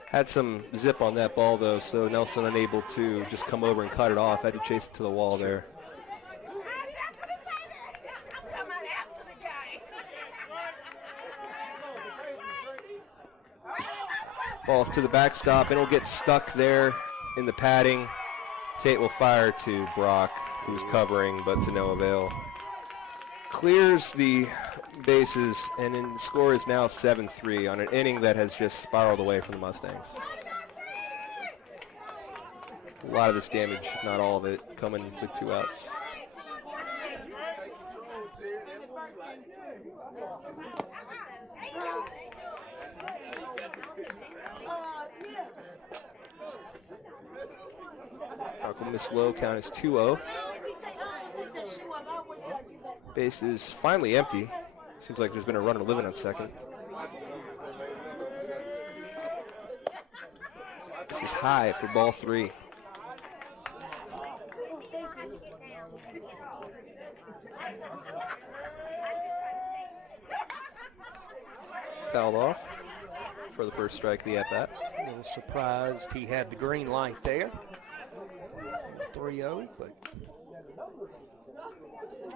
Had some zip on that ball though, so Nelson unable to just come over and cut it off. Had to chase it to the wall there. Ball's to the backstop, and it'll get stuck there in the padding. Tate will fire to Brock, who's covering, but to no avail. Clears the bases, and the score is now 7-3 on an inning that has just spiraled away from the Mustangs. A lot of this damage, if not all of it, coming with 2 outs. Brock will miss low, count is 2-0. Base is finally empty. Seems like there's been a runner living on second. This is high for ball 3. Fouled off for the first strike of the at-bat. A little surprised he had the green light there. 3-0, but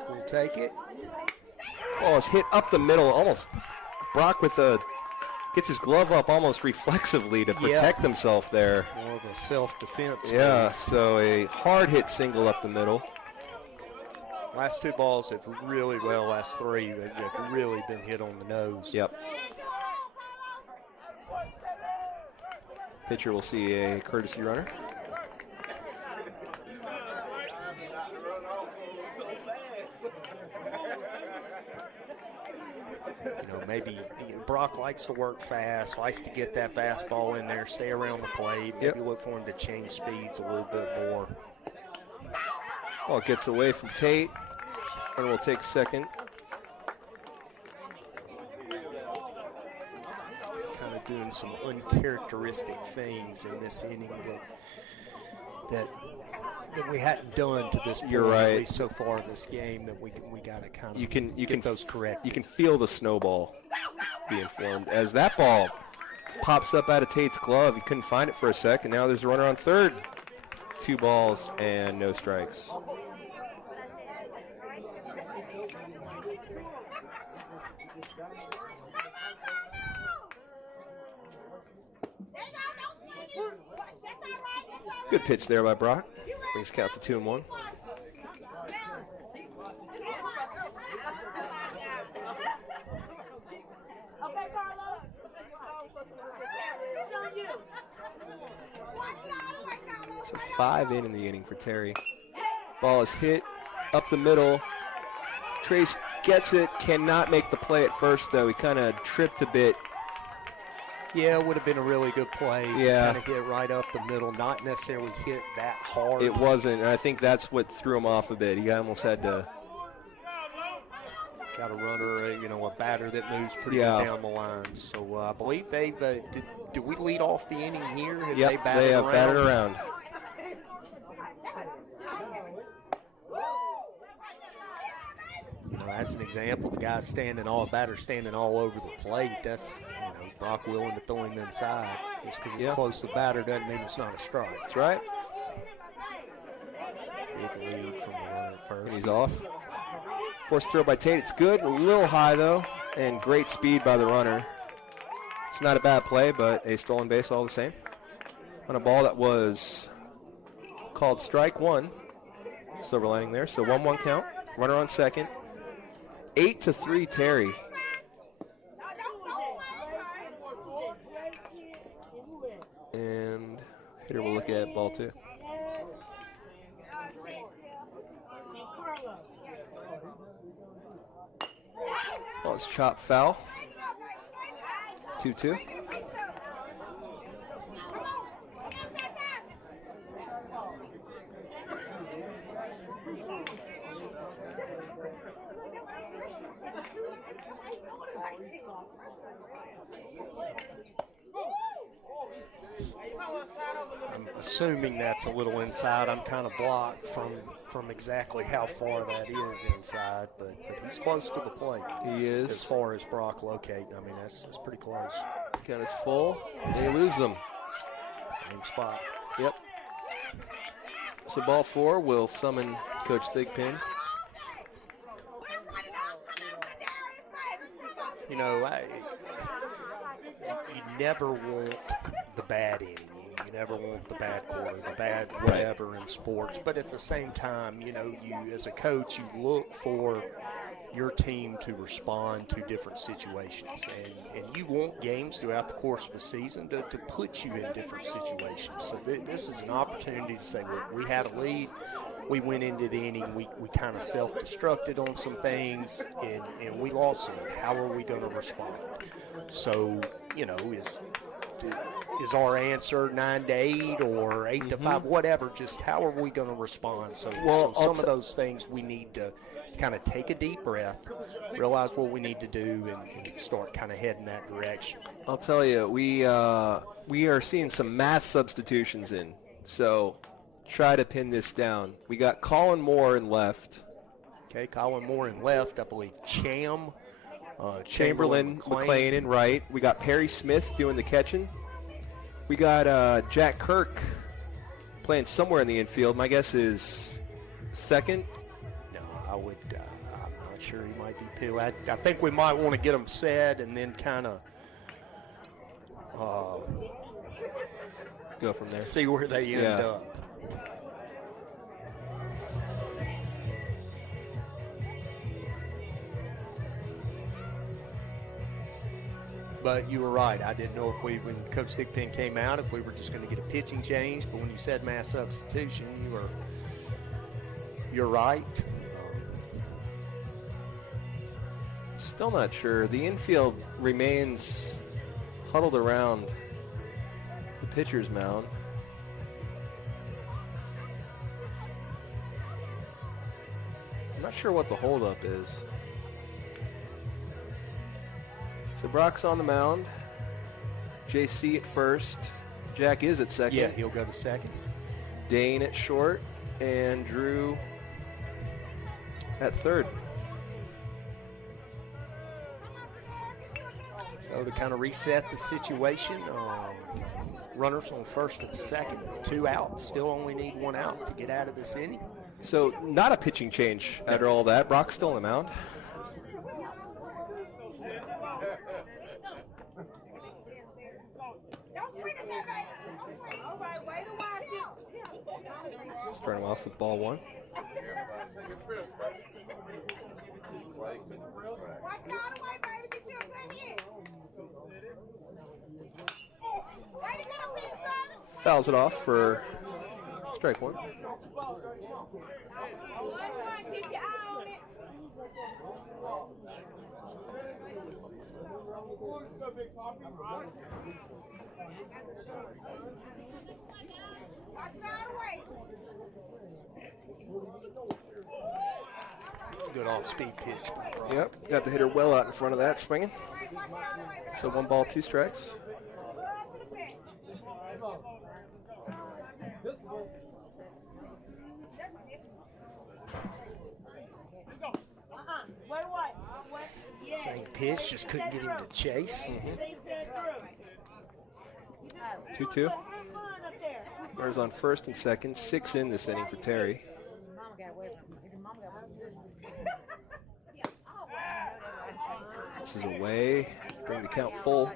we'll take it. Ball is hit up the middle, almost. Brock gets his glove up almost reflexively to protect himself there. More of a self-defense. Yeah, move. so a hard hit single up the middle. Last 2 balls have really, last 3 have really been hit on the nose. Yep. Pitcher will see a courtesy runner. Maybe Brock likes to work fast, likes to get that fastball in there, stay around the plate. Maybe look for him to change speeds a little bit more. Ball gets away from Tate, and will take second. Kind of doing some uncharacteristic things in this inning that we hadn't done to this point. You're right. At least so far in this game that we got to kind of get those correct. You can feel the snowball being formed as that ball pops up out of Tate's glove. He couldn't find it for a second. Now there's a runner on third. 2 balls and no strikes. Good pitch there by Brock. Brings count to 2-1. Okay, Carlos. It's on you. So 5 in the inning for Terry. Ball is hit up the middle. Trace gets it, cannot make the play at first though. He kind of tripped a bit. Yeah, it would have been a really good play. Just Yeah. kind of hit right up the middle, not necessarily hit that hard. It wasn't, and I think that's what threw him off a bit. He almost had to. Got a runner, a batter that moves pretty Yeah. good down the line. So I believe they've did we lead off the inning here? Have Yep, they have around? batted around. As an example, the guy's batter standing all over the plate. That's Brock willing to throw him inside. Just because he's close to the batter doesn't mean it's not a strike. That's right. Big lead from the runner at first. And he's off. Forced throw by Tate. It's good. A little high, though, and great speed by the runner. It's not a bad play, but a stolen base all the same. On a ball that was called strike 1. Silver lining there. So 1-1 count. Runner on second. 8-3 Terry. And hitter will look at ball 2. was chop foul. 2-2. I'm assuming that's a little inside. I'm kind of blocked from exactly how far that is inside, but he's close to the plate. He is. As far as Brock locating, I mean, that's pretty close. Count is full, and he loses them. Same spot. Yep. So ball 4 will summon Coach Thigpen. You know, you never want the bad inning. You never want the bad quarter, the bad whatever in sports. But at the same time, you know, you as a coach, you look for your team to respond to different situations. And you want games throughout the course of a season to put you in different situations. So this is an opportunity to say, look, we had a lead. We went into the inning, we kind of self-destructed on some things, and we lost some. How are we going to respond? So, you know, is our answer 9-8 or 8-5, whatever? Just how are we going to respond? So, some of those things we need to kind of take a deep breath, realize what we need to do, and start kind of heading that direction. I'll tell you, we are seeing some mass substitutions in. So try to pin this down. We got Colin Moore in left. Okay, Colin Moore in left. I believe Chamberlain McLean in right. We got Perry Smith doing the catching. We got Jack Kirk playing somewhere in the infield. My guess is second. No, I'm not sure. He might be pill. I think we might want to get him set and then kind of go from there. See where they end up. But you were right. I didn't know if when Coach Thigpen came out, if we were just going to get a pitching change. But when you said mass substitution, you're right. Still not sure. The infield remains huddled around the pitcher's mound. I'm not sure what the holdup is. So Brock's on the mound. JC at first. Jack is at second. Yeah, he'll go to second. Dane at short. And Drew at third. So to kind of reset the situation, runners on first and second, 2 outs. Still only need 1 out to get out of this inning. So not a pitching change after all that. Brock's still on the mound. Start him off with ball 1. Fouls it off for strike 1. Good off-speed pitch. Yep, got the hitter well out in front of that, swinging. So 1 ball, 2 strikes. Same pitch, just couldn't get him to chase. 2-2. Runners on first and second. 6 in this inning for Terry. This is away. Bring the count full.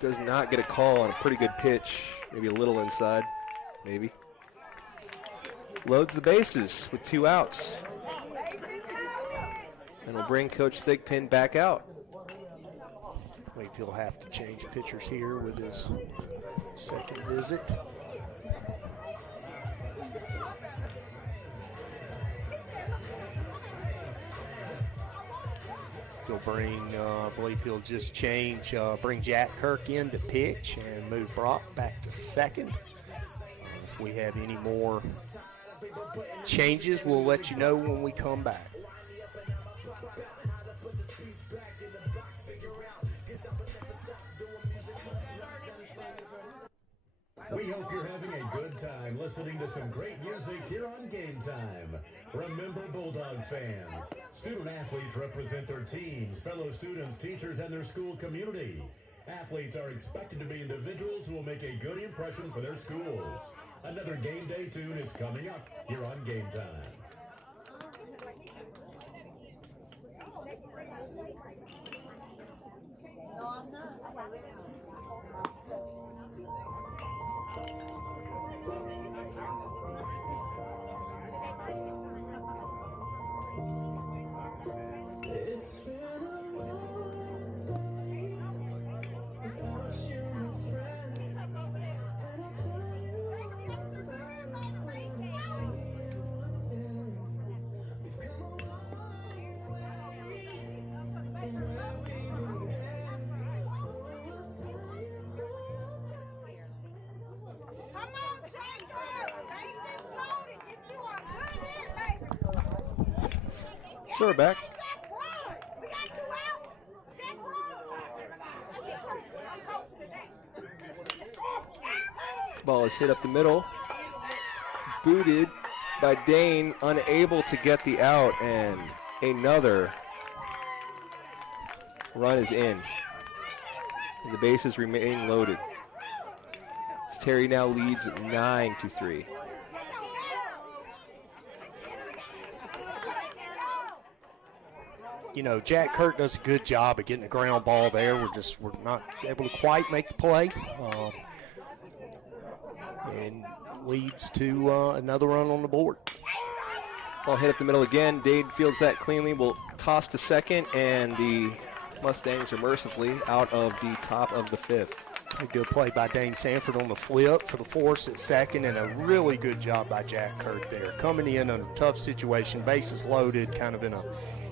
Does not get a call on a pretty good pitch. Maybe a little inside. Maybe. Loads the bases with 2 outs. And we'll bring Coach Thigpen back out. I believe he'll have to change pitchers here with his second visit. He'll bring, I believe he'll just change, bring Jack Kirk in to pitch and move Brock back to second. If we have any more changes, we'll let you know when we come back. We hope you're having a good time listening to some great music here on Game Time. Remember, Bulldogs fans, student athletes represent their teams, fellow students, teachers, and their school community. Athletes are expected to be individuals who will make a good impression for their schools. Another game day tune is coming up here on Game Time. No, I'm not. It's been a long day without you, my friend. And I'll tell you all about it when I see you again. We've come a long way from where we began. Oh, I'll tell you all about it. Come on, Jacob. Bases loaded. Get you a good hit, baby. So we're back. We got you out. Jack run. Ball is hit up the middle. Booted by Dane, unable to get the out, and another run is in. And the bases remain loaded. As Terry now leads 9-3. You know, Jack Kirk does a good job of getting the ground ball there. We're not able to quite make the play. And leads to another run on the board. Ball hit up the middle again. Dade fields that cleanly. Will toss to second, and the Mustangs are mercifully out of the top of the fifth. A good play by Dane Sanford on the flip for the force at second, and a really good job by Jack Kirk there. Coming in a tough situation, bases loaded, kind of in a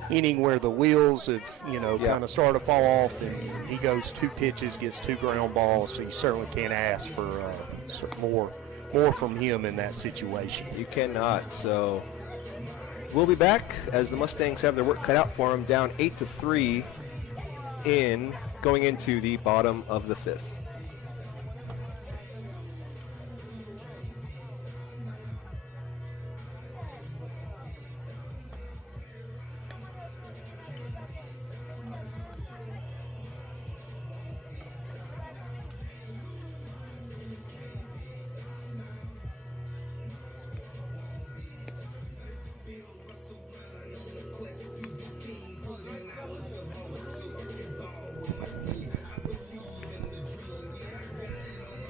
inning where the wheels have, kind of started to fall off, and he goes 2 pitches, gets 2 ground balls, so you certainly can't ask for more from him in that situation. You cannot. So we'll be back as the Mustangs have their work cut out for them, down 8-3 in going into the bottom of the fifth.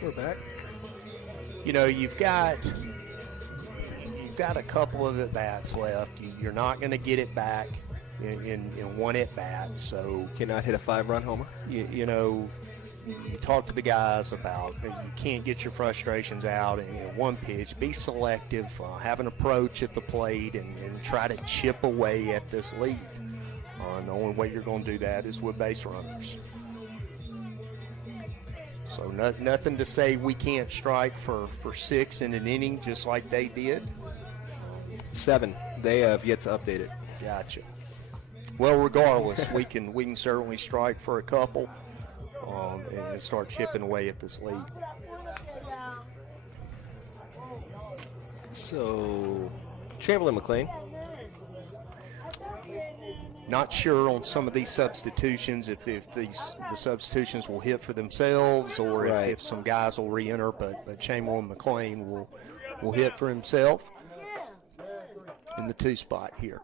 We're back. You've got a couple of at-bats left. You're not going to get it back in one at-bat, so Cannot hit a 5-run homer. you talk to the guys about you can't get your frustrations out in one pitch. Be selective, have an approach at the plate, and try to chip away at this lead. The only way you're going to do that is with base runners. So nothing to say we can't strike for 6 in an inning just like they did. 7. They have yet to update it. Gotcha. Well, regardless, we can certainly strike for a couple and start chipping away at this lead. So Chamberlain McLean. Not sure on some of these substitutions if the substitutions will hit for themselves or Right. if some guys will re-enter, but Chamberlain McLean will hit for himself in the 2 spot here.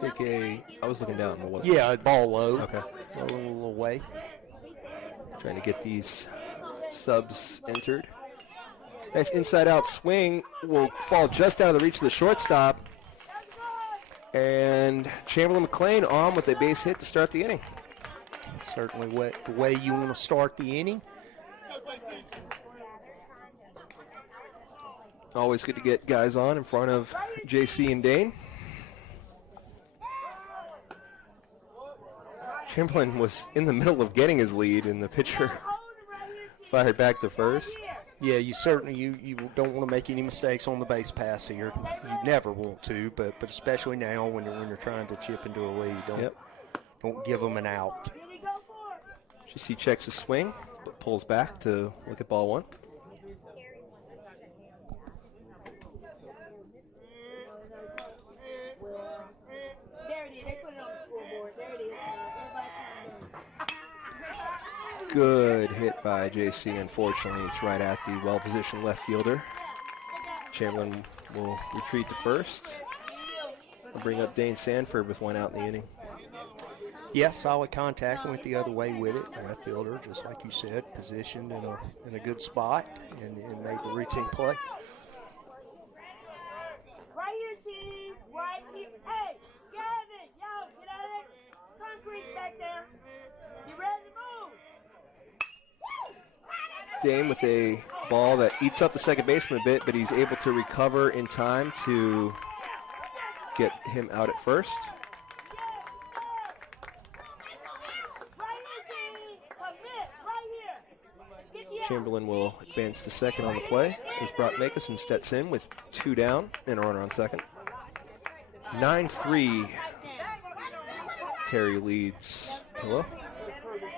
I was looking down. What was it? Yeah, ball low. Okay. A little away. Trying to get these subs entered. Nice inside-out swing will fall just out of the reach of the shortstop. And Chamberlain McLean on with a base hit to start the inning. Certainly the way you want to start the inning. Always good to get guys on in front of JC and Dane. Chamberlain was in the middle of getting his lead, and the pitcher fired back to first. Yeah, you certainly you don't want to make any mistakes on the base pass here. You never want to, but especially now when you're trying to chip into a lead, don't give them an out. JC checks his swing, but pulls back to look at ball one. Good hit by JC. Unfortunately, it's right at the well-positioned left fielder. Chamberlain will retreat to first. We'll bring up Dane Sanford with one out in the inning. Yeah, solid contact. Went the other way with it. Left fielder, just like you said, positioned in a good spot and made the routine play. Right here, team. Right here. Hey, Gavin, yo, get out of that concrete back there. You ready to move? Dane with a ball that eats up the second baseman a bit, but he's able to recover in time to get him out at first. Chamberlain will advance to second on the play as Brock Makeson steps in with two down and a runner on second. 9-3. Terry leads Pillow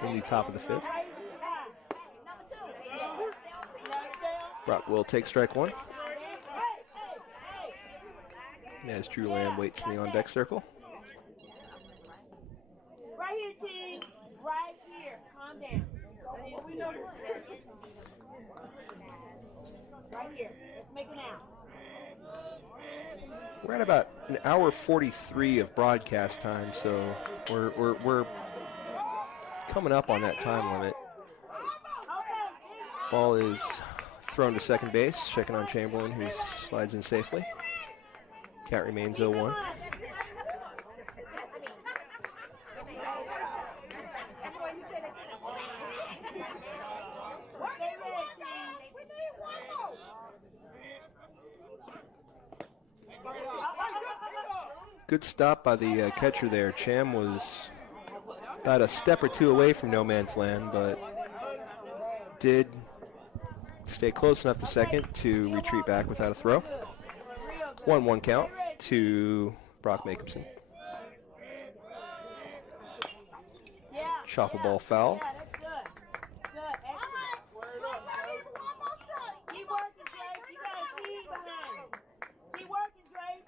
in the top of the fifth. Brock will take strike one as Drew Lamb waits in the on-deck circle. Right here, team. Right here. Calm down. Right here. Let's make it now. We're at about an hour 43 of broadcast time, so we're coming up on that time limit. Ball is thrown to second base, checking on Chamberlain, who slides in safely. Count remains 0-1. Good stop by the catcher there. Cham was about a step or two away from no man's land, but did stay close enough to second to retreat back without a throw. 1-1 count to Brock Makeson. Chop a ball foul. Yeah, that's good. Good. Excellent. Keep working, Drake. You got a team behind you. Keep working, Drake.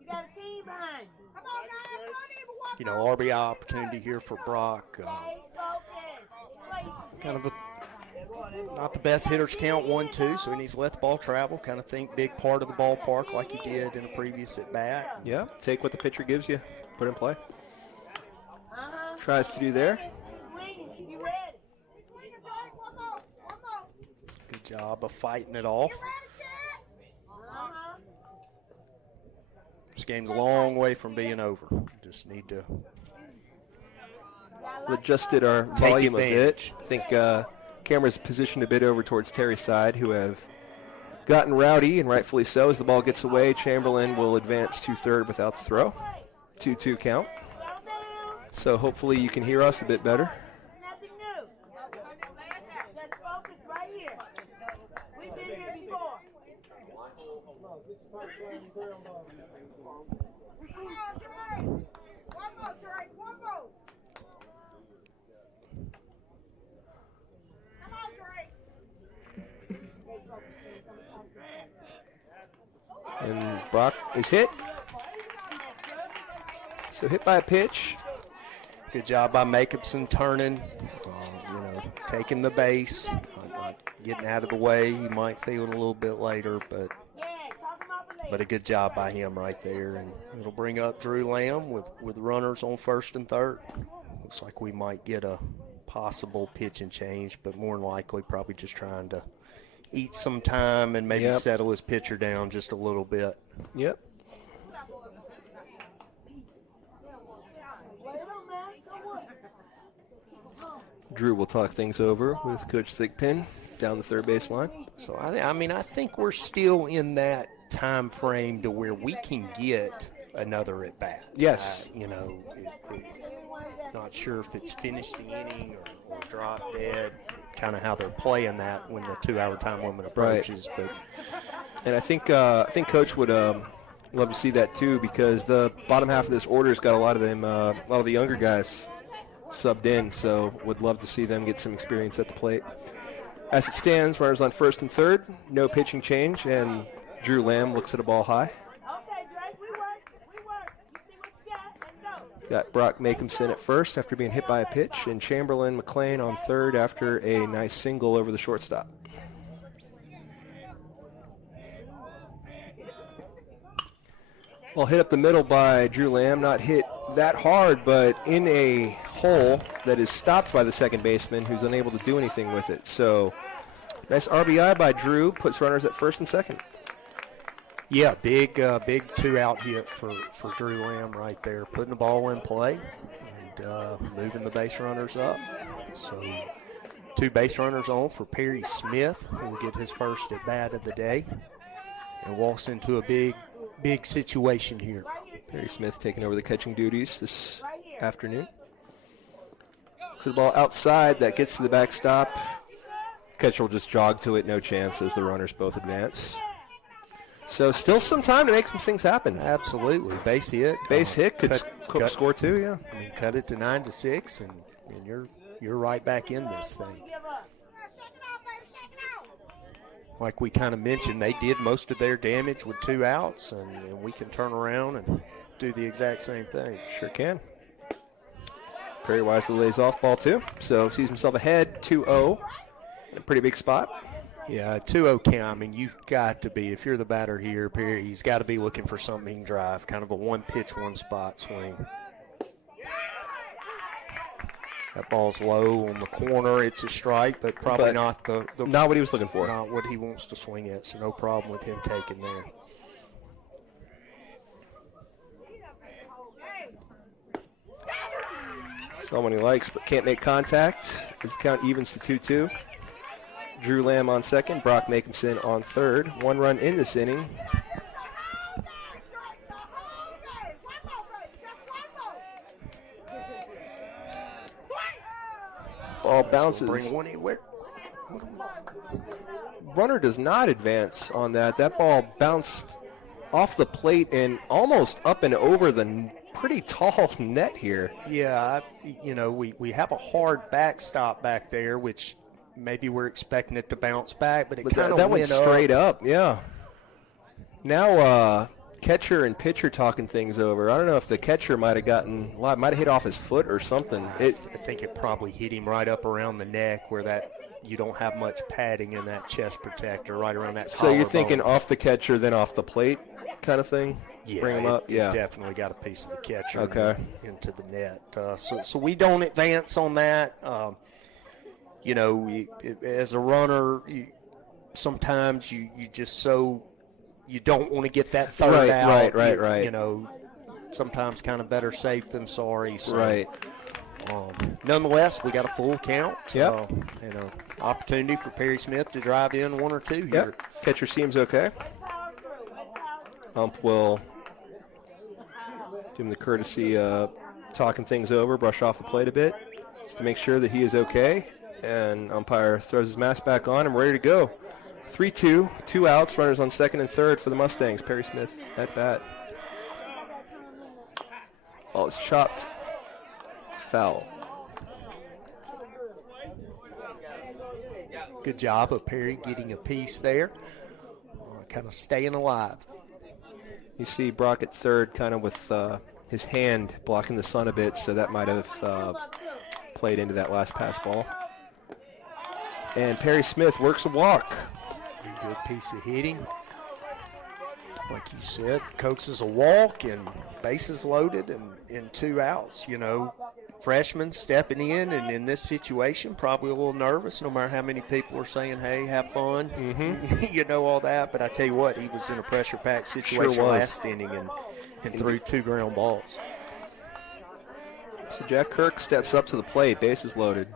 You got a team behind you. Come on, guys. You know, RBI opportunity here for Brock. Stay focused. Kind of not the best hitters count 1-2, so he needs to let the ball travel. Kind of think big part of the ballpark like he did in a previous at bat. Yeah, take what the pitcher gives you, put in play. Tries to do there. Good job of fighting it off. This game's a long way from being over. Just need to adjusted our volume a bit. I think camera's positioned a bit over towards Terry's side, who have gotten rowdy, and rightfully so. As the ball gets away, Chamberlain will advance to third without the throw. 2-2 count. So hopefully you can hear us a bit better. Nothing new. Let's focus right here. We've been here before. One more, Drake. One more. Come on, Drake. Stay focused, Drake. And Brock is hit. So hit by a pitch. Good job by Makeson turning, taking the base, not getting out of the way. You might feel it a little bit later, but a good job by him right there. And it'll bring up Drew Lamb with runners on first and third. Looks like we might get a possible pitch and change, but more than likely probably just trying to eat some time and maybe Yep. settle his pitcher down just a little bit. Yep. Well, it don't matter, so what? Drew will talk things over with Coach Thigpen down the third base line. So, I think we're still in that time frame to where we can get another at-bat. Yes. Not sure if it's finished the inning or drop dead, kind of how they're playing that when the 2-hour time limit approaches. But And I think Coach would love to see that too, because the bottom half of this order's got a lot of the younger guys subbed in, so would love to see them get some experience at the plate. As it stands, runners on first and third, no pitching change, and Drew Lamb looks at a ball high. Okay, Drake, we work. You see what you got, let's go. Got Brock Makehamson at first after being hit by a pitch, and Chamberlain McLean on third after a nice single over the shortstop. Well, hit up the middle by Drew Lamb, not hit that hard, but in a hole that is stopped by the second baseman, who's unable to do anything with it. So, nice RBI by Drew, puts runners at first and second. yeah, big 2-out hit for Drew Lamb right there, putting the ball in play and moving the base runners up. So 2 base runners on for Perry Smith, who will get his first at bat of the day and walks into a big situation here. Perry Smith taking over the catching duties this afternoon. So the ball outside, that gets to the backstop. Catcher will just jog to it, no chance as the runners both advance. So still some time to make some things happen. Absolutely, base hit. Base hit could cut- score too, yeah. I mean, cut it to 9-6, and you're right back in this thing. Give up. Like we kind of mentioned, they did most of their damage with 2 outs, and we can turn around and do the exact same thing. Sure can. Perry wisely lays off ball 2, so sees himself ahead 2-0. A pretty big spot. Yeah, 2-0 count. I mean, you've got to be, if you're the batter here, Perry, he's got to be looking for something he can drive, kind of a one-pitch, one-spot swing. That ball's low on the corner. It's a strike, but probably But not the Not what he was looking for. not what he wants to swing at, so no problem with him taking there. Someone he likes but can't make contact. His count evens to 2-2. Drew Lamb on second, Brock Makehamson on third. 1 run in this inning. Ball bounces. Bring one anywhere. Runner does not advance on that. That ball bounced off the plate and almost up and over the pretty tall net here. Yeah, we have a hard backstop back there, which maybe we're expecting it to bounce back, but it But kind of that went straight up, yeah. Now catcher and pitcher talking things over. I don't know if the catcher might have hit off his foot or something. I think it probably hit him right up around the neck where that you don't have much padding in that chest protector, right around that So you're collarbone. thinking off the catcher, then off the plate kind of thing? Yeah, Bring him up? Yeah. Definitely got a piece of the catcher Okay. into the net. So we don't advance on that. As a runner, sometimes you just you don't want to get that third out. Right. Sometimes kind of better safe than sorry. So, Right. Nonetheless, we got a full count. Yep. Opportunity for Perry Smith to drive in 1 or 2 here. Yep. Catcher seems okay. Ump will give him the courtesy talking things over, brush off the plate a bit just to make sure that he is okay. And umpire throws his mask back on and ready to go. 3-2, 2 outs, runners on second and third for the Mustangs. Perry Smith at bat. Ball is chopped. Foul. Good job of Perry getting a piece there, kind of staying alive. You see Brock at third kind of with his hand blocking the sun a bit, so that might have played into that last pass ball. And Perry Smith works a walk. Good piece of hitting. Like you said, coaxes a walk and bases loaded and 2 outs. freshman stepping in, and in this situation, probably a little nervous, no matter how many people are saying, hey, have fun, you know, all that. But I tell you what, he was in a pressure-packed situation Sure was. last inning and threw 2 ground balls. So Jack Kirk steps up to the plate. Bases loaded.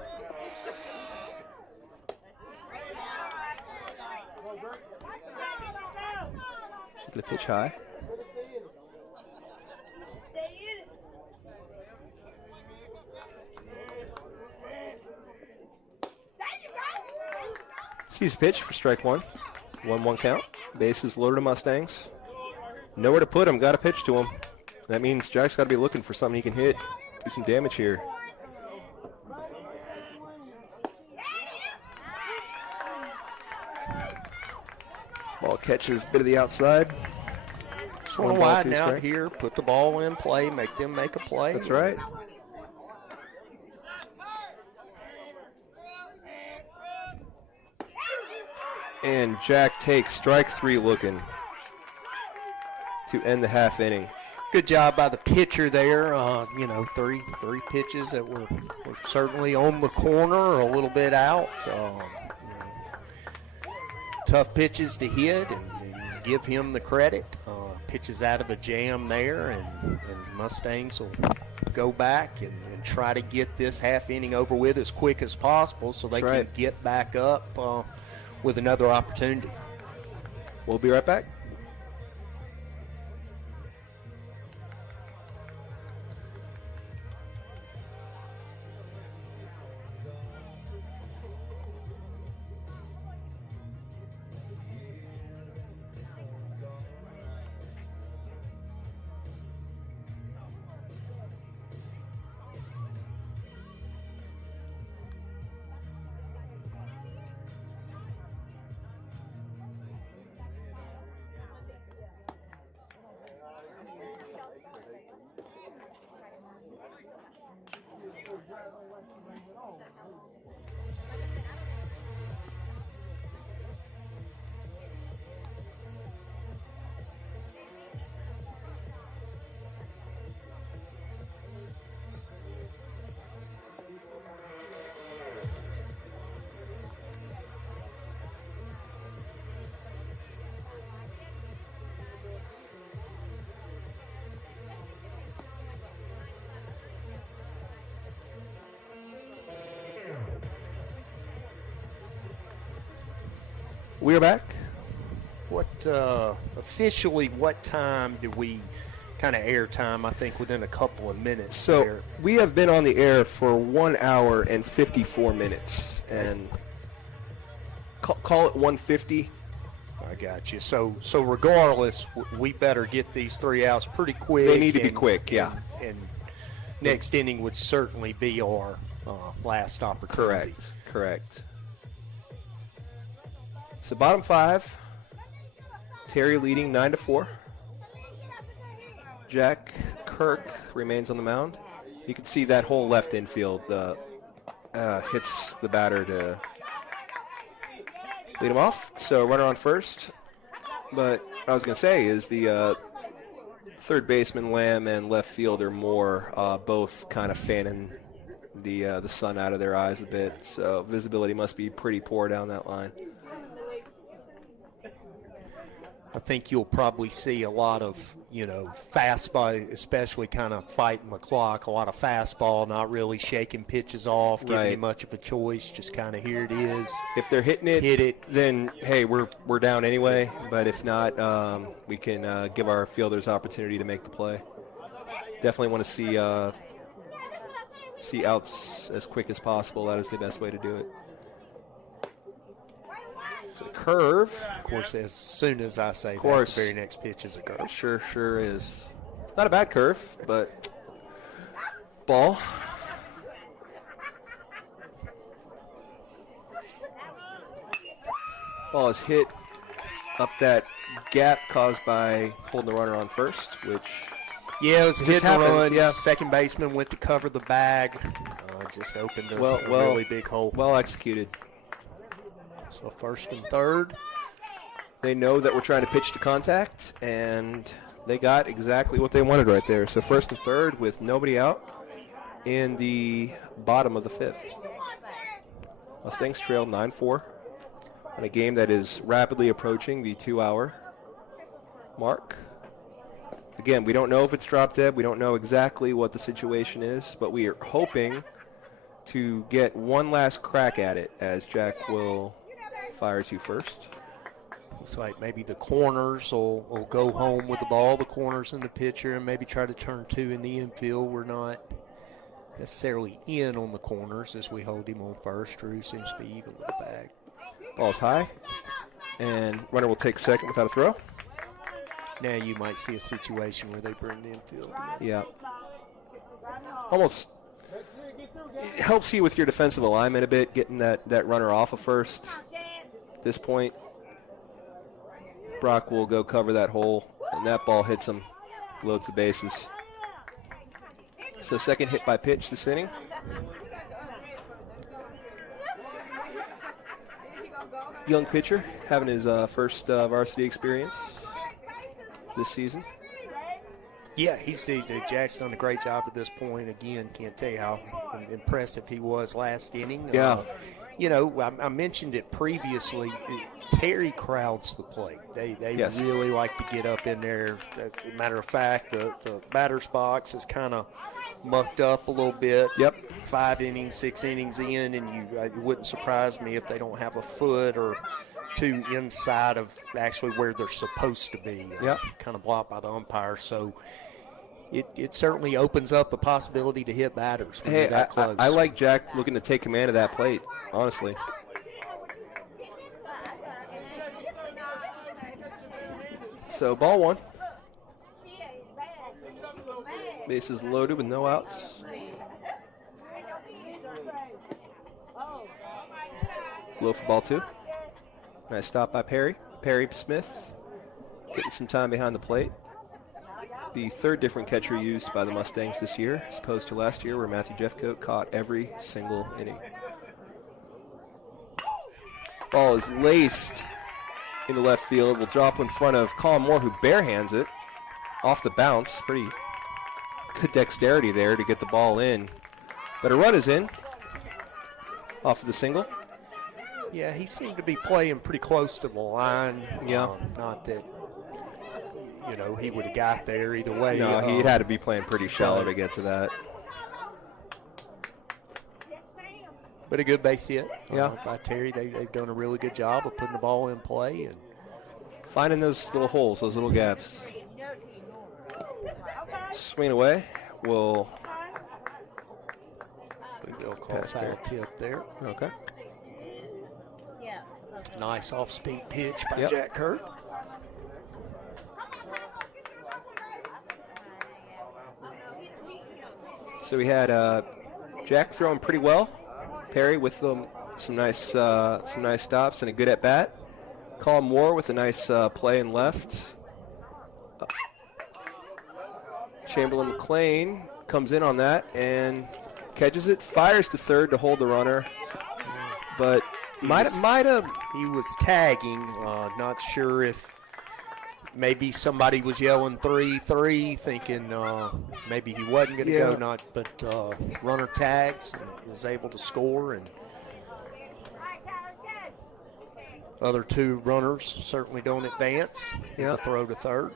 Gonna pitch high. Sees a pitch for strike one. 1-1 count. Bases loaded to Mustangs. Nowhere to put him. Got to pitch to him. That means Jack's got to be looking for something he can hit. Do some damage here. Ball catches a bit of the outside. Just want to widen out here, put the ball in play, make them make a play. That's right. And Jack takes strike 3 looking to end the half inning. Good job by the pitcher there. You know, three pitches that were certainly on the corner or a little bit out. You know, tough pitches to hit, and give him the credit. Pitches out of a jam there, and Mustangs will go back and try to get this half inning over with as quick as possible so they can get back up with another opportunity. We'll be right back. We are back. Officially, what time do we kind of air time? I think within a couple of minutes. So there. we have been on the air for 1 hour and 54 minutes, and call it 150. I got you. So regardless, we better get these 3 outs pretty quick. They need to be quick, yeah. And next inning would certainly be our last opportunity. Correct. So bottom 5, Terry leading 9-4. Jack Kirk remains on the mound. You can see that whole left infield hits the batter to lead him off. So runner on first. But what I was going to say is the third baseman Lamb and left fielder Moore both kind of fanning the sun out of their eyes a bit. So visibility must be pretty poor down that line. I think you'll probably see a lot of, fastball, especially kind of fighting the clock, a lot of fastball, not really shaking pitches off, giving you much of a choice, just kind of here it is. If they're hitting it, hit it. Then, hey, we're down anyway. But if not, we can give our fielders opportunity to make the play. Definitely want to see outs as quick as possible. That is the best way to do it. So curve. Of course, as soon as I say that, the very next pitch is a curve. Sure is. Not a bad curve, but ball. Ball is hit up that gap caused by holding the runner on first, which it was a hit and run. Yeah. Second baseman went to cover the bag. Just opened a really big hole. Well executed. So first and third. They know that we're trying to pitch to contact, and they got exactly what they wanted right there. So first and third with nobody out. in the bottom of the 5th. Mustangs trail 9-4 in a game that is rapidly approaching the 2-hour mark. Again, we don't know if it's drop dead. We don't know exactly what the situation is, but we are hoping to get one last crack at it as Jack will fire to first. Looks like maybe the corners will go home with the ball, the corners and the pitcher, and maybe try to turn 2 in the infield. We're not necessarily in on the corners as we hold him on first. Drew seems to be even with the bag. Ball's high, and runner will take second without a throw. Now you might see a situation where they bring the infield in. Yeah. Almost it helps you with your defensive alignment a bit, getting that runner off of first. At this point, Brock will go cover that hole, and that ball hits him, loads the bases. So second hit by pitch this inning. Young pitcher having his first varsity experience this season. Yeah, Jack's done a great job at this point. Again, can't tell you how impressive he was last inning. Yeah. I mentioned it previously. Terry crowds the plate. They Yes. really like to get up in there. As a matter of fact, the batter's box is kind of mucked up a little bit. Yep. 5 innings, 6 innings in, and it wouldn't surprise me if they don't have a foot or 2 inside of actually where they're supposed to be. Yep. Kind of blocked by the umpire. So it certainly opens up the possibility to hit batters when Hey, you're that close. I like Jack looking to take command of that plate, honestly. So ball 1. Bases loaded with no outs. Low for ball 2. Nice stop by Perry. Perry Smith getting some time behind the plate. The 3rd different catcher used by the Mustangs this year, as opposed to last year where Matthew Jeffcoat caught every single inning. Ball is laced into left field. Will drop in front of Colin Moore, who barehands it off the bounce. Pretty good dexterity there to get the ball in. But a run is in off of the single. Yeah, he seemed to be playing pretty close to the line. Yeah. Not that, he would have got there either way. No, he had to be playing pretty shallow to get to that. But a good base hit Yeah. by Terry. They've done a really good job of putting the ball in play. And Finding those little holes, those little gaps. Swing away. Will they'll call Pass foul Perry. tip there. Okay. Nice off-speed pitch by Yep. Jack Kurt. So we had Jack throwing pretty well. Perry with some nice stops and a good at bat. Colin Moore with a nice play in left. Chamberlain McLean comes in on that and catches it, fires to third to hold the runner, but might have. He was tagging. Not sure if maybe somebody was yelling 3-3, thinking maybe he wasn't going to go. But runner tags and was able to score, and other 2 runners certainly don't advance. Yeah. The throw to third.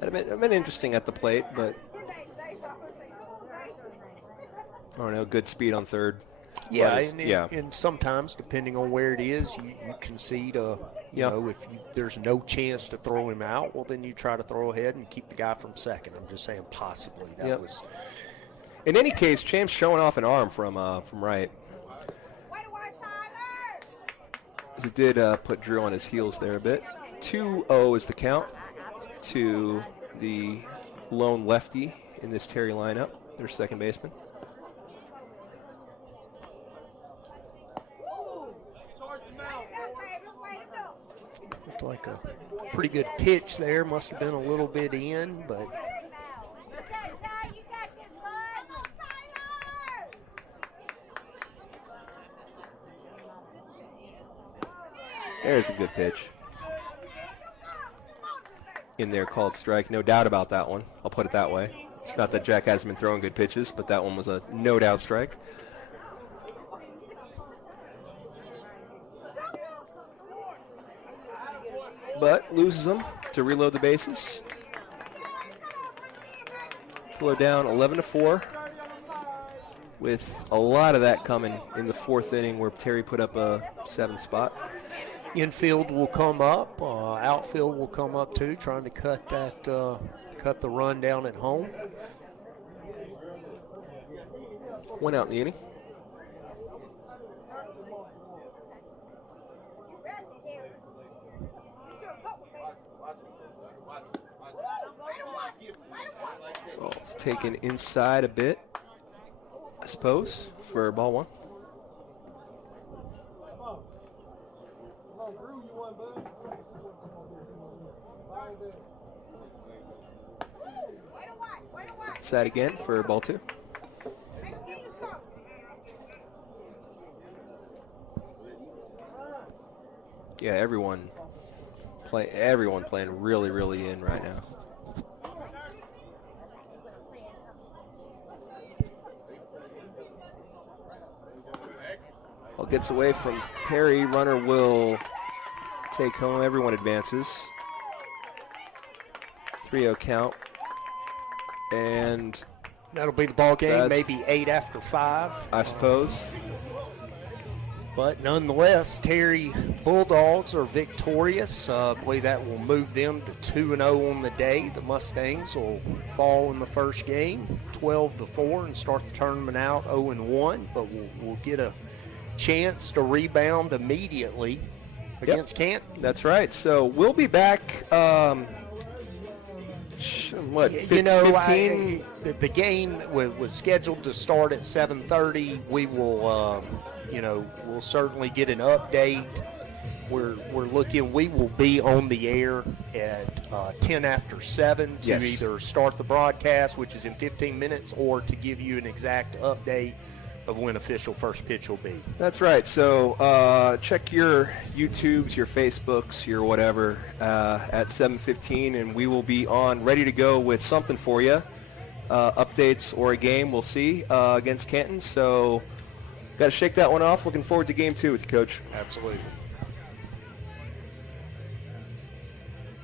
That'd have been interesting at the plate, but I don't know. Good speed on third. Yeah, Was- and sometimes, depending on where it is, you concede if there's no chance to throw him out, well, then you try to throw ahead and keep the guy from second. I'm just saying possibly. That Yep. was In any case, James showing off an arm from right. As it did put Drew on his heels there a bit. 2-0 is the count to the lone lefty in this Terry lineup, their second baseman. looked like a pretty good pitch there. Must have been a little bit in, but there's a good pitch. In there called strike. No doubt about that one. I'll put it that way. It's not that Jack hasn't been throwing good pitches, but that one was a no-doubt strike. But loses them to reload the bases. Pull down 11-4, with a lot of that coming in the 4th inning where Terry put up a 7th spot. Infield will come up. Outfield will come up too, trying to cut the run down at home. 1 out in the inning. Ball's taken inside a bit, I suppose, for ball 1. Inside again for ball 2. Yeah, everyone playing really, really in right now. Ball gets away from Perry. Runner will take home. Everyone advances. 3-0 count. And that'll be the ball game, maybe 8 after 5. I suppose. But nonetheless, Terry Bulldogs are victorious. I believe that will move them to 2-0 on the day. The Mustangs will fall in the first game, 12-4, and start the tournament out 0-1. But we'll get a chance to rebound immediately against Canton. That's right. So we'll be back. 15? The game was scheduled to start at 7:30. We will, we'll certainly get an update. We're looking. We will be on the air at 10 after 7 to either start the broadcast, which is in 15 minutes, or to give you an exact update of when official first pitch will be. That's right. So check your YouTubes, your Facebooks, your whatever at 7:15, and we will be on ready to go with something for you. Updates or a game, we'll see, against Canton. So got to shake that one off. Looking forward to game 2 with you, Coach. Absolutely.